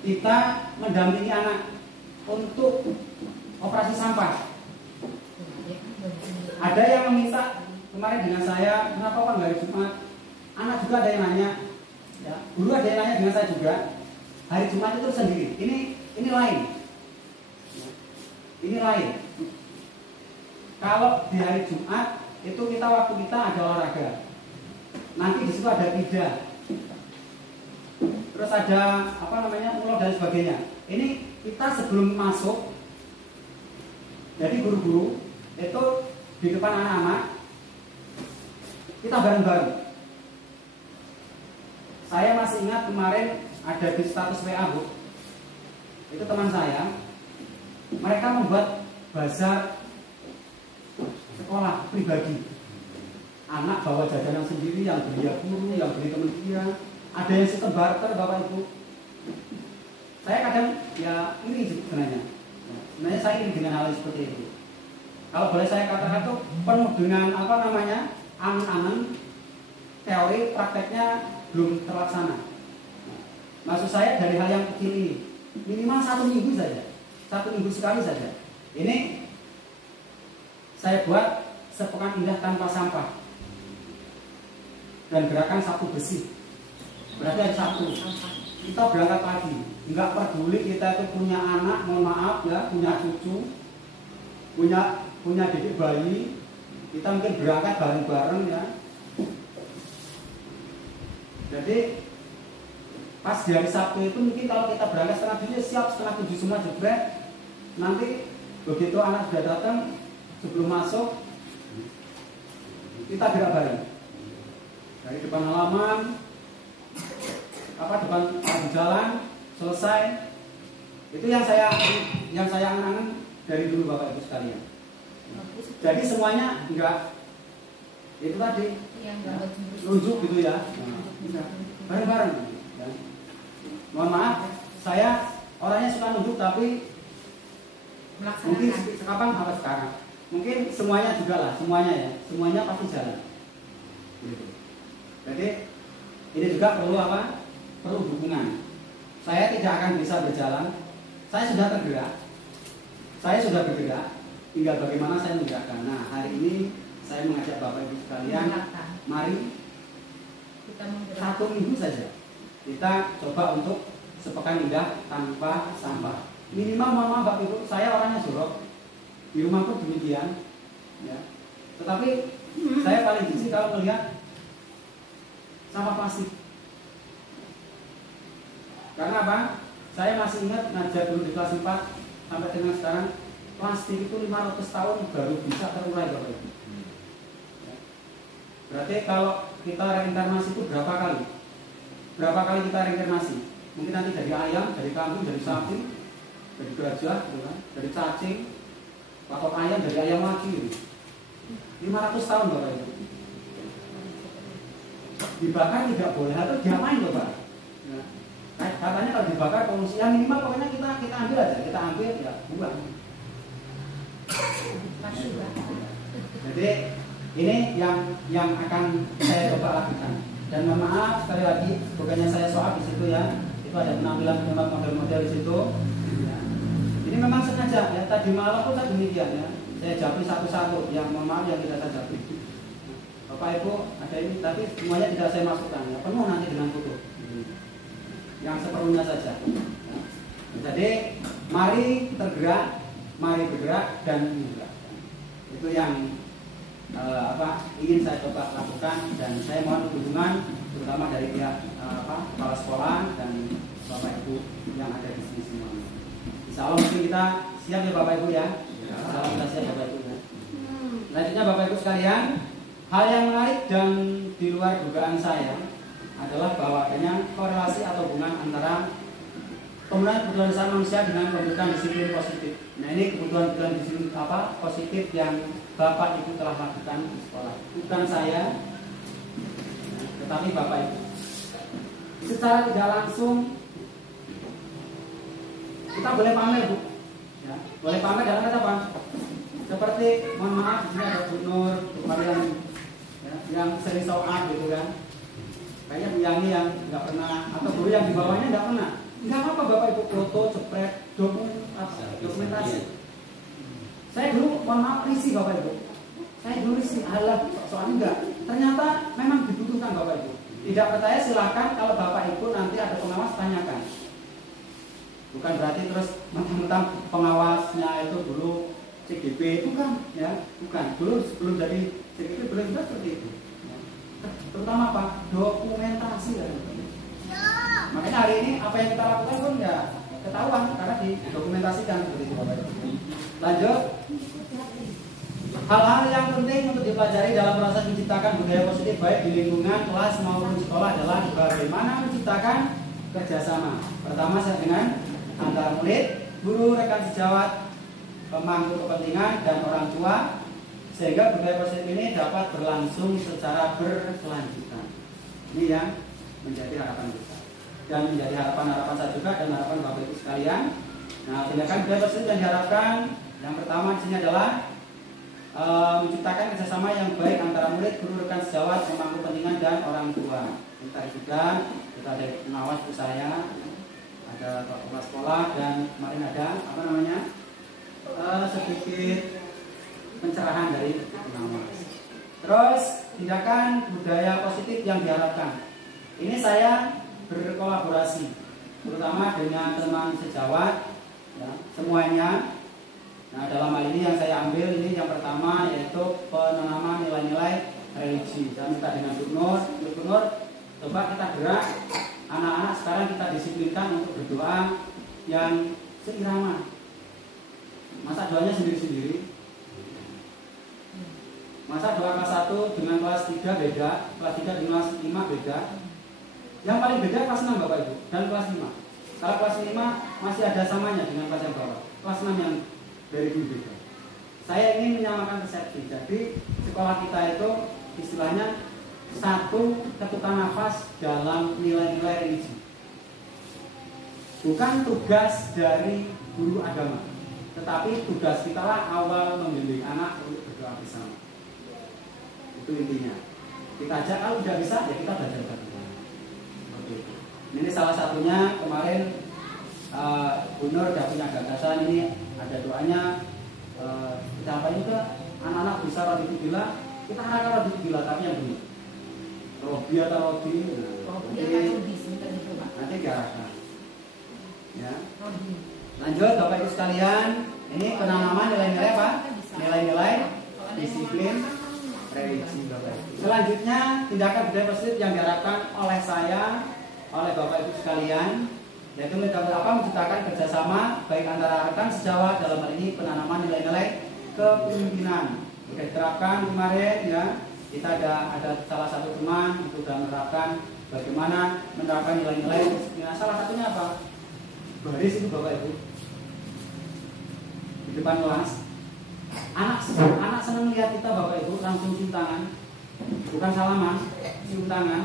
kita mendampingi anak untuk operasi sampah. Ada yang meminta kemarin dengan saya, kenapa Pak nggak hari Jumat? Anak juga ada yang nanya, ya, guru ada yang nanya dengan saya juga. Hari Jumat itu sendiri. Ini lain. Ini lain. Kalau di hari Jumat itu waktu kita ada olahraga. Nanti di situ ada tidak. Terus ada mulai dan sebagainya. Ini kita sebelum masuk, jadi guru-guru itu di depan anak-anak kita bareng-bareng. Saya masih ingat kemarin ada di status WA Bu, itu teman saya, mereka membuat bazar sekolah pribadi. Anak bawa jajanan sendiri, yang beli guru, yang beli teman dia, ada yang sistem barter Bapak Ibu. Saya kadang ya iri sebenarnya. Sebenarnya saya iri dengan hal seperti itu. Kalau boleh saya katakan itu penuh dengan angan-angan, teori, prakteknya belum terlaksana. Maksud saya dari hal yang kecil ini, minimal 1 minggu saja, 1 minggu sekali saja. Ini saya buat sepekan indah tanpa sampah dan gerakan sapu bersih. Berarti hari Sabtu kita berangkat pagi, nggak peduli kita itu punya anak, mohon maaf ya, punya cucu, punya didik bayi, kita mungkin berangkat bareng-bareng ya. Jadi pas di hari Sabtu itu mungkin kalau kita berangkat setengah 7 siap, setengah 7 semua jebret, nanti begitu anak sudah datang, sebelum masuk kita gerak bareng dari depan halaman, depan jalan selesai. Itu yang saya angan dari dulu Bapak Ibu sekalian. Jadi semuanya enggak itu tadi nunjuk gitu ya, bareng-bareng. Ya. Mohon maaf, saya orangnya suka nunjuk tapi mungkin kapan apa sekarang? Mungkin semuanya juga lah, semuanya pasti jalan. Jadi ini juga perlu apa? Perlu dukungan. Saya tidak akan bisa berjalan. Saya sudah tergerak. Saya sudah bergerak. Tinggal bagaimana saya menggerakkan. Nah, hari ini saya mengajak Bapak Ibu sekalian, mari kita 1 minggu saja kita coba untuk sepekan indah tanpa sampah. Minimal mama Bapak Ibu, saya orangnya jorok. Di rumah pun demikian. Ya. Tetapi saya paling benci kalau melihat sampah plastik. Karena apa? Saya masih ingat ngajar dulu di kelas 4 sampai dengan sekarang, plastik itu 500 tahun baru bisa terurai Bapak Ibu. Berarti kalau kita reinkarnasi itu berapa kali? Berapa kali kita reinkarnasi? Mungkin nanti dari ayam, dari kambing, dari sapi, dari gajah, dari cacing, patok ayam, dari ayam lagi. 500 tahun Bapak Ibu. Dibakar tidak boleh atau diapain Bapak? Ya. Katanya kalau dibakar polusi, yang minimal pokoknya kita ambil aja, kita ambil ya buang. Jadi ini yang akan saya coba lakukan. Dan mohon maaf sekali lagi, bukannya saya soal di situ ya. Itu ada penampilan model-model di situ. Ya. Ini memang sengaja ya. Tadi malam pun saya demikian ya. Saya japri satu-satu. Yang mohon maaf yang tidak saya japri. Bapak Ibu ada ini, tapi semuanya tidak saya masukkan. Ya. Penuh nanti dengan foto. Yang seperlunya saja. Ya. Jadi mari tergerak, mari bergerak dan menggerak. Itu yang ingin saya coba lakukan, dan saya mohon dukungan terutama dari pihak kepala sekolah dan Bapak Ibu yang ada di sini semuanya. Insya Allah mungkin kita siap ya Bapak Ibu ya. Insya Allah kita siap Bapak Ibu ya. Selanjutnya Bapak Ibu sekalian, hal yang menarik dan di luar dugaan saya adalah bahwa adanya korelasi atau hubungan antara pemenuhan kebutuhan dasar manusia dengan kebutuhan disiplin positif. Nah ini kebutuhan disiplin positif yang Bapak Ibu telah lakukan di sekolah. Bukan saya, tetapi Bapak Ibu. Secara tidak langsung kita boleh pamer Bu. Ya, boleh pamer dalam kata apa? Seperti mohon maaf di sini ada Bu Nur, Bu Mariam, ya, yang sering show up gitu kan. Kayaknya Bu Yani yang nggak pernah, atau guru yang di bawahnya nggak pernah. Nggak apa-apa Bapak Ibu foto, cepret, dokumentasi. Saya dulu, mohon maaf, risih Bapak Ibu. Saya dulu risih, soalnya enggak. Ternyata memang dibutuhkan Bapak Ibu. Tidak percaya silahkan, kalau Bapak Ibu nanti ada pengawas, tanyakan. Bukan berarti terus mentang-mentang pengawasnya itu dulu CGP, bukan, ya, bukan. Dulu sebelum jadi CGP belum juga seperti itu. Ya. Terutama apa? Dokumentasi ya. Makanya hari ini apa yang kita lakukan pun ya ketahuan karena didokumentasikan seperti itu Bapak Ibu. Lanjut. Hal-hal yang penting untuk dipelajari dalam proses menciptakan budaya positif baik di lingkungan kelas maupun sekolah adalah bagaimana menciptakan kerjasama. Pertama dengan antara murid, guru, rekan sejawat, pemangku kepentingan dan orang tua, sehingga budaya positif ini dapat berlangsung secara berkelanjutan. Ini yang menjadi harapan kita dan menjadi harapan saya juga dan harapan Bapak Ibu sekalian. Nah, tindakan budaya positif yang diharapkan yang pertama di sini adalah menciptakan kerjasama yang baik antara murid, guru, rekan sejawat, pemangku kepentingan dan orang tua. Kita juga kita ada pengawas Bu saya, ada kepala sekolah, dan kemarin ada sedikit pencerahan dari pengawas. Terus tindakan budaya positif yang diharapkan. Ini saya berkolaborasi, terutama dengan teman sejawat, ya, semuanya. Nah, dalam hal ini yang saya ambil ini yang pertama yaitu penanaman nilai-nilai religi. Saya minta dengan Bu Nur, coba kita gerak anak-anak sekarang kita disiplinkan untuk berdoa yang seirama. masa 2-nya sendiri-sendiri. Masa 2 kelas 1 dengan kelas 3 beda, kelas 3 dengan kelas 5 beda. Yang paling beda kelas 6 Bapak Ibu, dan kelas 5. Kalau kelas 5 masih ada samanya dengan kelas yang bawah. Kelas 6 yang very beda. Saya ingin menyamakan persepsi. Jadi sekolah kita itu istilahnya satu ketukan nafas dalam nilai-nilai religi. Bukan tugas dari guru agama, tetapi tugas kita lah awal membimbing anak untuk berdoa bersama. Itu intinya. Kita ajak, kalau tidak bisa ya kita belajar bareng. Ini salah satunya kemarin Bu Nur sudah punya gagasan ini, ada doanya. Kita apa juga anak-anak bisa rodi bila, kita harapkan rodi bila tapi yang benar. Robi atau rodi, nanti diarahkan. Ya. Lanjut Bapak Ibu sekalian, ini penanaman nilai-nilai apa? Nilai-nilai disiplin religi Bapak Ibu. Selanjutnya tindakan budaya positif yang diharapkan oleh saya, oleh Bapak Ibu sekalian, yaitu menciptakan kerjasama baik antara rekan sejawat, dalam hal ini penanaman nilai-nilai kepemimpinan. Sudah diterapkan kemarin ya, kita ada salah satu teman itu sudah menerapkan bagaimana menerapkan nilai-nilai disiplin. Salah satunya apa? Baris itu Bapak Ibu di depan kelas, anak senang lihat kita Bapak Ibu langsung cium tangan, bukan salaman, cium tangan.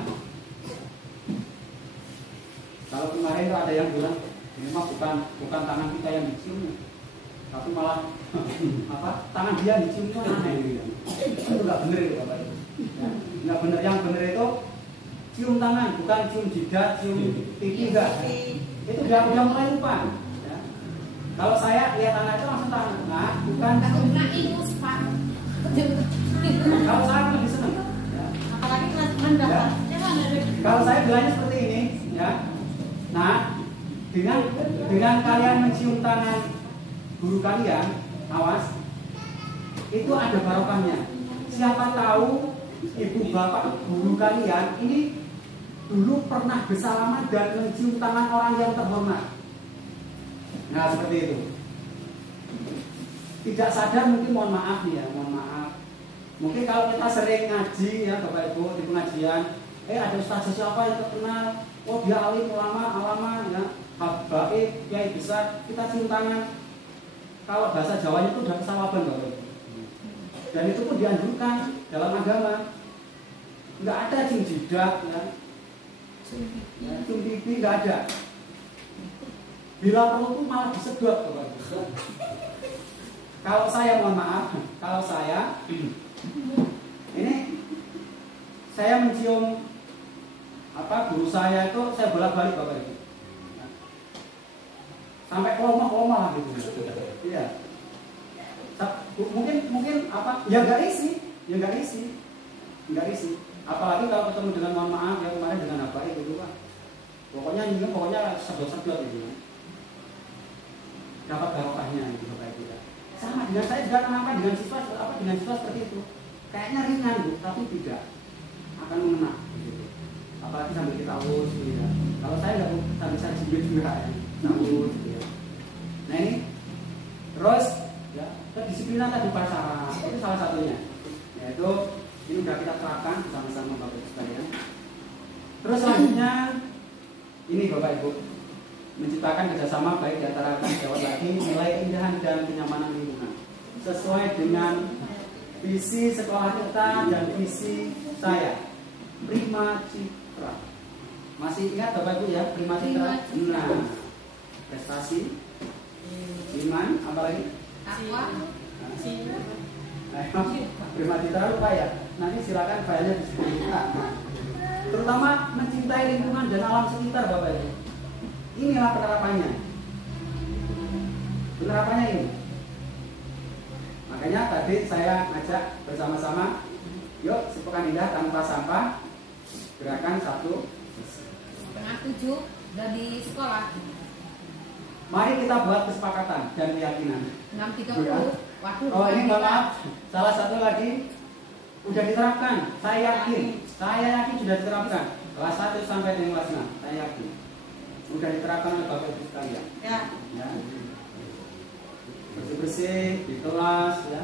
Kalau kemarin itu ada yang bilang ini mah bukan tangan kita yang dicium, tapi malah tangan dia yang dicium itu aneh gitu. Itu nggak benar itu Bapak Ibu. Ya, nggak benar. Yang benar itu cium tangan, bukan cium jidat, cium pipi enggak. Itu udah mulai lupa. Ya. Kalau saya lihat anak itu langsung tangan, nah bukan ingus Pak. Kalau saya lebih senang. Ya. Apalagi ya. Kalau saya bilangnya seperti ini, ya. Nah, dengan kalian mencium tangan guru kalian, awas, itu ada barokahnya. Siapa tahu ibu bapak guru kalian ini dulu pernah bersalaman dan mencium tangan orang yang terhormat. Nah, seperti itu. Tidak sadar mungkin mohon maaf nih ya, mohon maaf. Mungkin kalau kita sering ngaji ya Bapak Ibu di pengajian, ada ustaz siapa yang terkenal, oh dia alim ulama ya, habaib kiai besar, kita cium tangan. Kalau bahasa Jawanya itu udah kesawaban Bapak Ibu. Dan itu pun dianjurkan dalam agama. Enggak ada cium jidat ya. Cium pipi enggak ada. Bila perlu tuh malah disedot Bapak Ibu. Kalau saya mohon maaf, kalau saya ini saya mencium guru saya itu saya bolak-balik Bapak Ibu. Sampai kelomah-kelomah lah gitu. Iya. Mungkin ya nggak isi. Apalagi kalau ketemu dengan mohon maaf ya kemarin dengan apa itu Pak. Pokoknya sedot-sedot gitu. Dapat barokahnya gitu Bapak Ibu. Sama dengan saya juga kenapa dengan siswa seperti itu. Kayaknya ringan Bu, tapi tidak akan mengena gitu. Apalagi sambil kita urus gitu ya. Kalau saya nggak sambil saya jibit juga ya, urus gitu ya. Nah ini terus ya kedisiplinan tadi pasaran itu salah satunya. Yaitu ini sudah kita terapkan bersama-sama Bapak Ibu sekalian. Terus selanjutnya ini Bapak Ibu menciptakan kerjasama baik di antara rekan sejawat lagi, nilai keindahan dan kenyamanan lingkungan sesuai dengan visi sekolah kita dan visi saya. Prima Citra. Masih ingat Bapak Ibu ya Prima Citra? Nah, prestasi, iman, apa lagi? Takwa. Prima Citra lupa ya. Nanti silakan filenya di sini. Terutama mencintai lingkungan dan alam sekitar Bapak Ibu. Inilah penerapannya. Penerapannya ini. Makanya tadi saya ngajak bersama-sama, yuk sepekan indah tanpa sampah. Gerakan 6:30 dari sekolah. Mari kita buat kesepakatan dan keyakinan. 6:30. Waktu. Oh ini maaf. Salah satu lagi udah diterapkan. Saya yakin sudah diterapkan. Kelas 1 sampai dengan kelas 6. Saya yakin. Udah diterapkan oleh Bapak Ibu sekalian. Ya. bersih-bersih di kelas ya.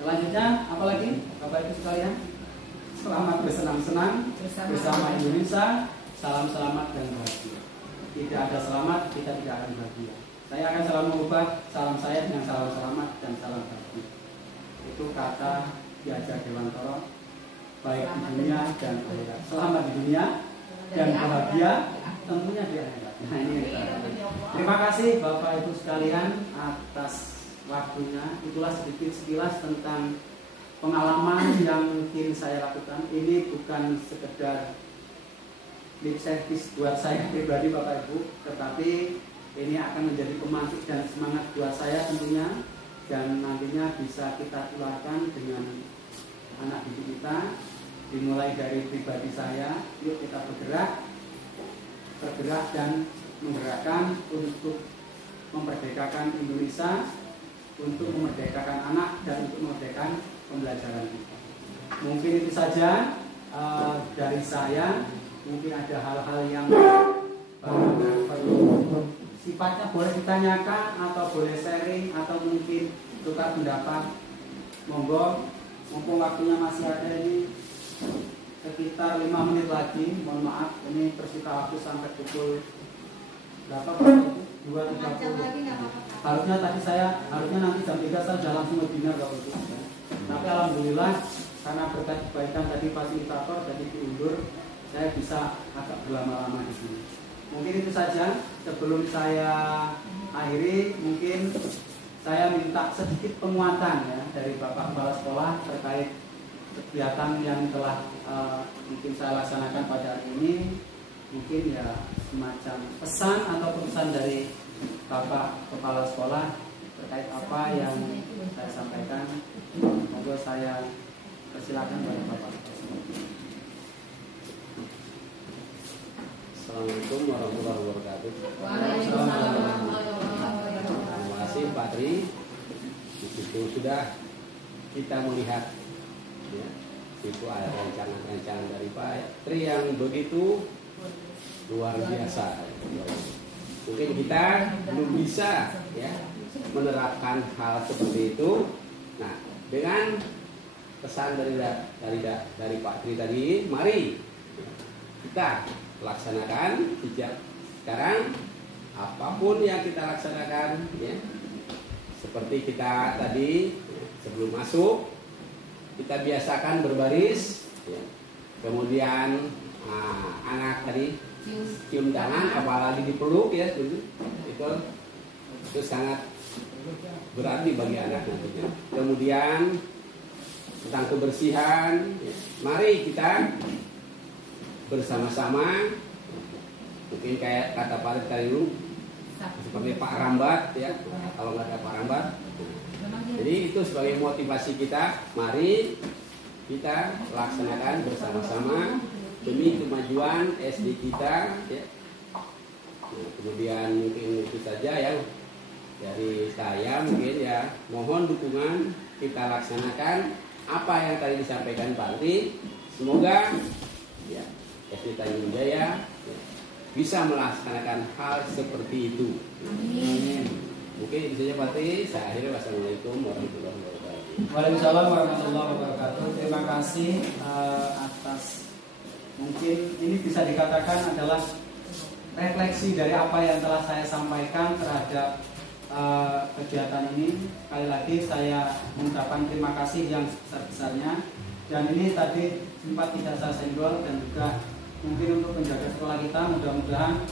Selanjutnya apa lagi Bapak Ibu sekalian? Selamat bersenang-senang bersama Indonesia. Salam selamat dan bahagia. Tidak ada selamat, kita tidak akan bahagia. Saya akan selalu mengubah salam saya dengan salam selamat dan salam bahagia. Itu kata Ki Hajar Dewantara, baik di dunia dan akhirat. Selamat di dunia dan bahagia tentunya di akhirat. Nah, ini terima kasih Bapak Ibu sekalian atas waktunya. Itulah sedikit sekilas tentang pengalaman yang mungkin saya lakukan. Ini bukan sekedar lip service buat saya pribadi Bapak Ibu, tetapi ini akan menjadi pemantik dan semangat buat saya tentunya, dan nantinya bisa kita tularkan dengan anak didik kita. Dimulai dari pribadi saya, yuk kita bergerak dan menggerakkan untuk memerdekakan Indonesia, untuk memerdekakan anak, dan untuk memerdekakan pembelajaran kita. Mungkin itu saja dari saya. Mungkin ada hal-hal yang perlu sifatnya boleh ditanyakan atau boleh sharing atau mungkin tukar pendapat. Monggo, mumpung waktunya masih ada ini sekitar 5 menit lagi. Mohon maaf, ini tersita waktu sampai pukul berapa Pak? 2.30. Harusnya nanti jam 3 saya sudah langsung webinar Bapak Ibu. Tapi alhamdulillah karena berkat kebaikan tadi fasilitator jadi diundur, saya bisa agak berlama-lama di sini. Mungkin itu saja. Sebelum saya akhiri, mungkin saya minta sedikit penguatan ya dari Bapak Kepala Sekolah terkait kegiatan yang telah mungkin saya laksanakan pada hari ini. Mungkin ya semacam pesan atau pesan dari Bapak Kepala Sekolah terkait apa yang saya sampaikan. Monggo saya persilakan pada Bapak. Assalamualaikum warahmatullahi wabarakatuh. Waalaikumsalam warahmatullahi wabarakatuh. Terima kasih Pak Tri. Di situ sudah kita melihat ya, itu ada rancangan-rancangan dari Pak Tri yang begitu luar biasa. Mungkin kita belum bisa ya menerapkan hal seperti itu. Nah, dengan pesan dari Pak Tri tadi, mari kita laksanakan sejak sekarang apapun yang kita laksanakan ya. Seperti kita tadi sebelum masuk kita biasakan berbaris ya. Kemudian anak tadi cium tangan apalagi dipeluk ya itu sangat berarti bagi anak nantinya. Kemudian tentang kebersihan ya. Mari kita bersama-sama, mungkin kayak kata Pak tadi dulu, seperti Pak Rambat ya, kalau nggak ada Pak Rambat. Jadi itu sebagai motivasi kita, mari kita laksanakan bersama-sama demi kemajuan SD kita. Ya. Nah, kemudian mungkin itu saja yang dari saya, mungkin ya mohon dukungan kita laksanakan apa yang tadi disampaikan Pak Tri. Semoga ya SD Tanjung Jaya ya, bisa melaksanakan hal seperti itu. Amin. Mungkin itu saja Pak Tri. Saya akhiri. Wassalamualaikum warahmatullahi wabarakatuh. Waalaikumsalam warahmatullahi wabarakatuh. Terima kasih atas, mungkin ini bisa dikatakan adalah refleksi dari apa yang telah saya sampaikan terhadap kegiatan ini. Sekali lagi saya mengucapkan terima kasih yang sebesar-besarnya. Dan ini tadi sempat tidak saya senggol, dan juga mungkin untuk penjaga sekolah kita, mudah-mudahan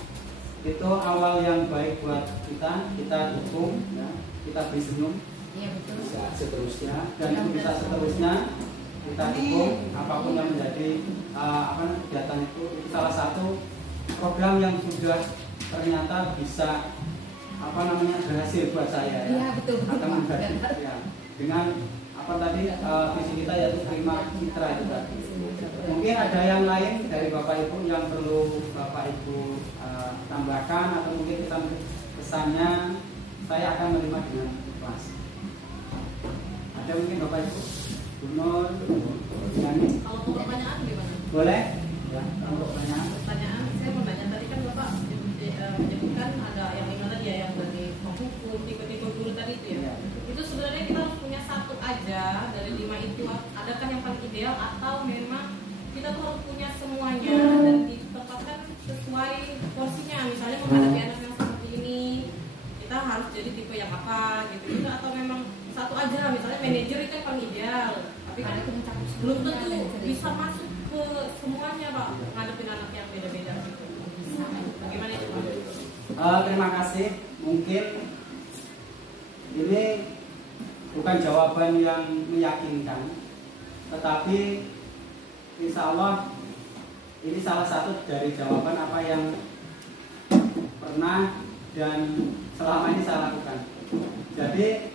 itu awal yang baik buat kita dukung ya, kita beri senyum. Iya betul. Bisa seterusnya, dan itu bisa seterusnya kita dukung apapun yang menjadi kegiatan itu salah satu program yang sudah ternyata bisa berhasil buat saya ya. Iya betul. Akan menjadi ya, dengan visi kita yaitu terima citra itu tadi. Mungkin ada yang lain dari Bapak Ibu yang perlu Bapak Ibu tambahkan, atau mungkin pesannya saya akan menerima dengan ikhlas. Ada mungkin Bapak Ibu? Bu Nur, Kalau mau pertanyaan gimana? boleh? Ya, untuk pertanyaan. Pertanyaan, saya mau tanya tadi kan Bapak menyebutkan ada yang ingat ya yang dari kita tuh harus punya semuanya dan ditempatkan sesuai porsinya. Misalnya menghadapi anak yang seperti ini, kita harus jadi tipe yang apa gitu. Atau memang satu aja, misalnya manajer itu yang paling ideal, tapi kan belum tentu bisa masuk ke semuanya Pak, ngadepin anak yang beda-beda gitu. Bagaimana itu Pak? Terima kasih. Mungkin ini bukan jawaban yang meyakinkan, tetapi insya Allah ini salah satu dari jawaban apa yang pernah dan selama ini saya lakukan. Jadi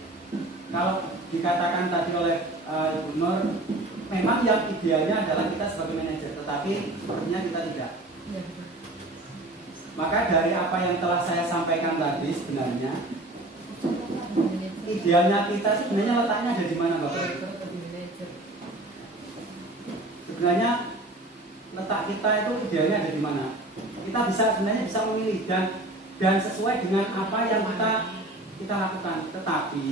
kalau dikatakan tadi oleh Ibu Nur, memang yang idealnya adalah kita sebagai manajer, tetapi sepertinya kita tidak. Maka dari apa yang telah saya sampaikan tadi, sebenarnya idealnya kita sebenarnya letaknya ada di mana, Bapak? Sebenarnya letak kita itu idealnya ada di mana? Kita sebenarnya bisa memilih dan sesuai dengan apa yang kita lakukan. Tetapi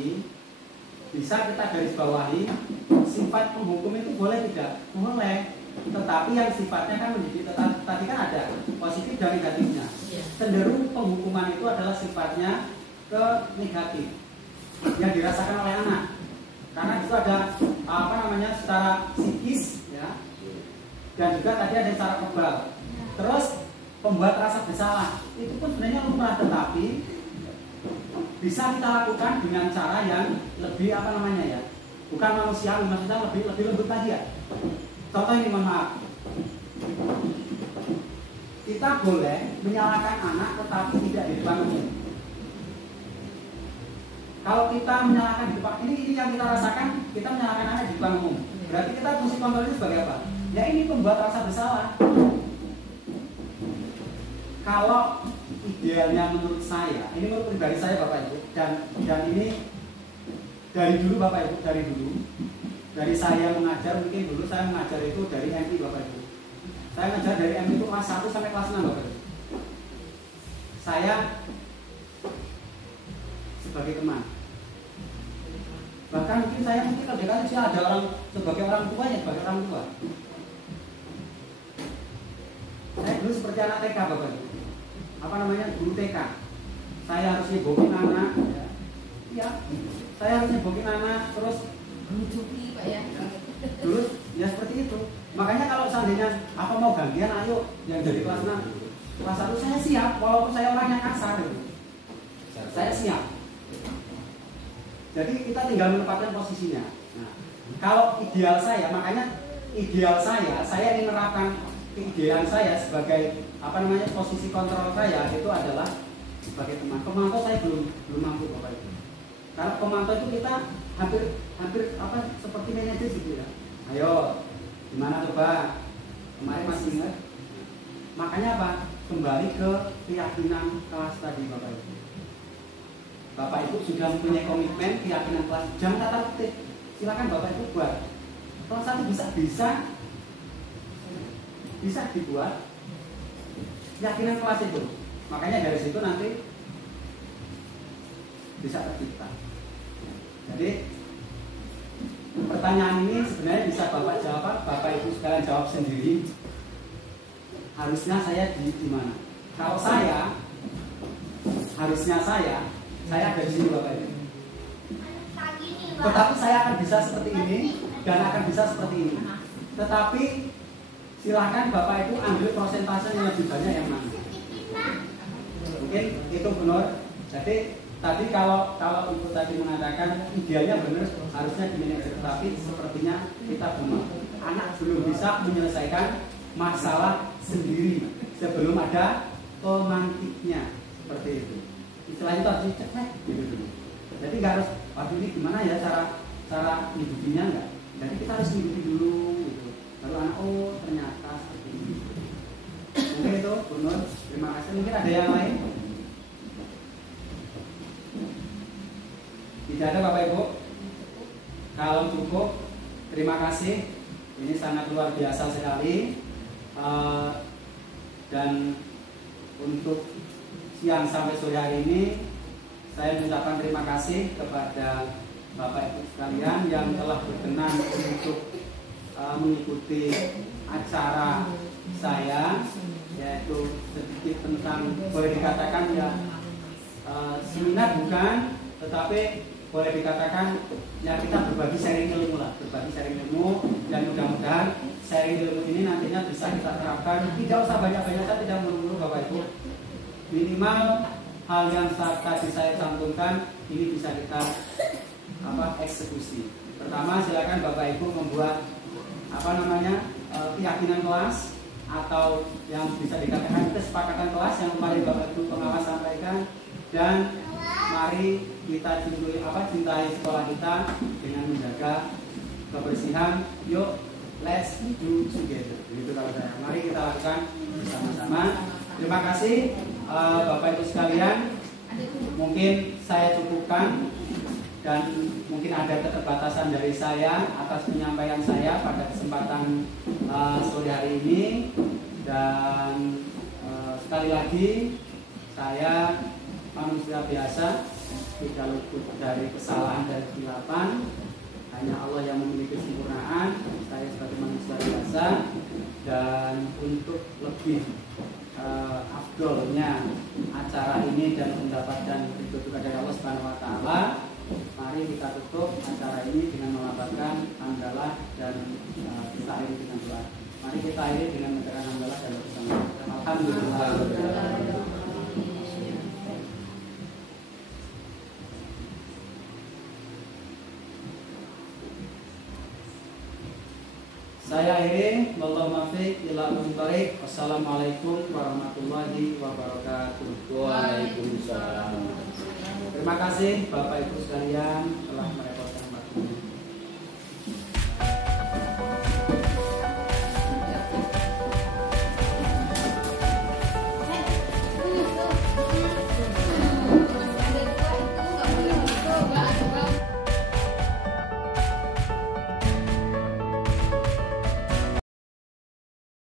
bisa kita garis bawahi, sifat penghukum itu boleh tidak? Boleh. Tetapi yang sifatnya kan menjadi tadi kan ada positif dan negatifnya. Cenderung penghukuman itu adalah sifatnya ke negatif yang dirasakan oleh anak. Karena itu ada secara psikis ya. Dan juga tadi ada secara verbal. Terus pembuat rasa bersalah itu pun sebenarnya lumrah, tetapi bisa kita lakukan dengan cara yang lebih bukan manusiawi, maksudnya lebih lembut lagi ya. Contoh ini, mohon maaf, kita boleh menyalahkan anak tetapi tidak di depan umum. Kalau kita menyalahkan di depan, ini yang kita rasakan, kita menyalahkan anak di depan umum. Berarti kita fungsi kontrol ini sebagai apa? Ya ini pembuat rasa bersalah. Kalau idealnya menurut saya, ini menurut pribadi saya Bapak Ibu, dan ini dari dulu Bapak Ibu, dari saya mengajar, mungkin dulu saya mengajar itu dari MP Bapak Ibu. Saya mengajar dari MP itu kelas 1 sampai kelas 6 Bapak Ibu. Saya sebagai teman. Bahkan mungkin saya lebih kali saya ada orang sebagai orang tua ya, sebagai orang tua. Saya dulu seperti anak TK Bapak Ibu. Guru TK. Saya harus nyebokin anak ya. Saya harus nyebokin anak terus Mencuci Pak ya. terus ya seperti itu. Makanya kalau seandainya apa mau gantian, ayo yang dari kelas 6 kelas 1 saya siap, walaupun saya orangnya kasar gitu. Saya siap. Jadi kita tinggal menempatkan posisinya. Nah, kalau ideal saya, makanya ideal saya ingin menerapkan keidealan saya sebagai posisi kontrol saya itu adalah sebagai teman. Pemantau saya belum mampu Bapak Ibu. Karena pemantau itu kita hampir seperti manajer gitu ya. Ayo, gimana coba? Kemarin masih ingat? Makanya apa? Kembali ke keyakinan kelas tadi Bapak Ibu. Bapak Ibu sudah mempunyai komitmen keyakinan kelas. Jangan kata kutip. Silakan Bapak Ibu buat. Kelas 1 bisa dibuat keyakinan kelas itu. Makanya dari situ nanti bisa tercipta. Jadi pertanyaan ini sebenarnya bisa Bapak Ibu sekalian jawab sendiri. Harusnya saya di mana? Kalau harusnya saya ada di sini Bapak Ibu. Tetapi saya akan bisa seperti ini dan akan bisa seperti ini. Tetapi silahkan Bapak Ibu ambil persentase yang lebih banyak yang mana. Mungkin itu benar. Jadi tadi kalau Ibu tadi mengatakan idealnya benar harusnya di manajer, tetapi sepertinya kita belum. Anak belum bisa menyelesaikan masalah sendiri sebelum ada pemantiknya seperti itu. Istilahnya itu harus dicek gitu dulu. Jadi nggak harus, waduh ini gimana ya cara hidupinya nggak. Jadi kita harus hidupi dulu gitu. Lalu anak ternyata seperti ini. Mungkin itu Bu Nur, terima kasih. Mungkin ada yang lain? Tidak ada Bapak Ibu? Kalau cukup, terima kasih. Ini sangat luar biasa sekali. Dan untuk siang sampai sore hari ini saya mengucapkan terima kasih kepada Bapak Ibu sekalian yang telah berkenan untuk mengikuti acara saya, yaitu sedikit tentang, boleh dikatakan ya seminar bukan, tetapi boleh dikatakan ya kita berbagi sharing ilmu lah, berbagi sharing ilmu, dan mudah-mudahan sharing ilmu ini nantinya bisa kita terapkan. Tidak usah banyak-banyak, saya tidak menunggu Bapak Ibu, minimal hal yang tadi saya cantumkan ini bisa kita eksekusi. Pertama, silakan Bapak Ibu membuat keyakinan kelas, atau yang bisa dikatakan kesepakatan kelas yang kemarin Bapak Ibu pengawas sampaikan, dan mari kita cintai sekolah kita dengan menjaga kebersihan. Yuk, let's do together. Begitu kalau saya. Mari kita lakukan bersama-sama. Terima kasih Bapak Ibu sekalian. Mungkin saya cukupkan, dan mungkin ada keterbatasan dari saya atas penyampaian saya pada kesempatan sore hari ini. Dan sekali lagi, saya manusia biasa, tidak luput dari kesalahan dan kesilapan. Hanya Allah yang memiliki kesempurnaan. Saya sebagai manusia biasa, dan untuk lebih afdolnya acara ini dan mendapatkan ridho dari Allah Subhanahu wa taala, mari kita tutup acara ini dengan melambangkan hamdalah dan kita akhiri dengan doa. Mari kita akhiri dengan mengucapkan hamdalah dan bersama. Alhamdulillah. Saya akhiri, wallahu muwaffiq ila aqwamit thoriq. Wassalamualaikum warahmatullahi wabarakatuh. Waalaikumsalam. Terima kasih Bapak Ibu sekalian telah merepotkan waktunya.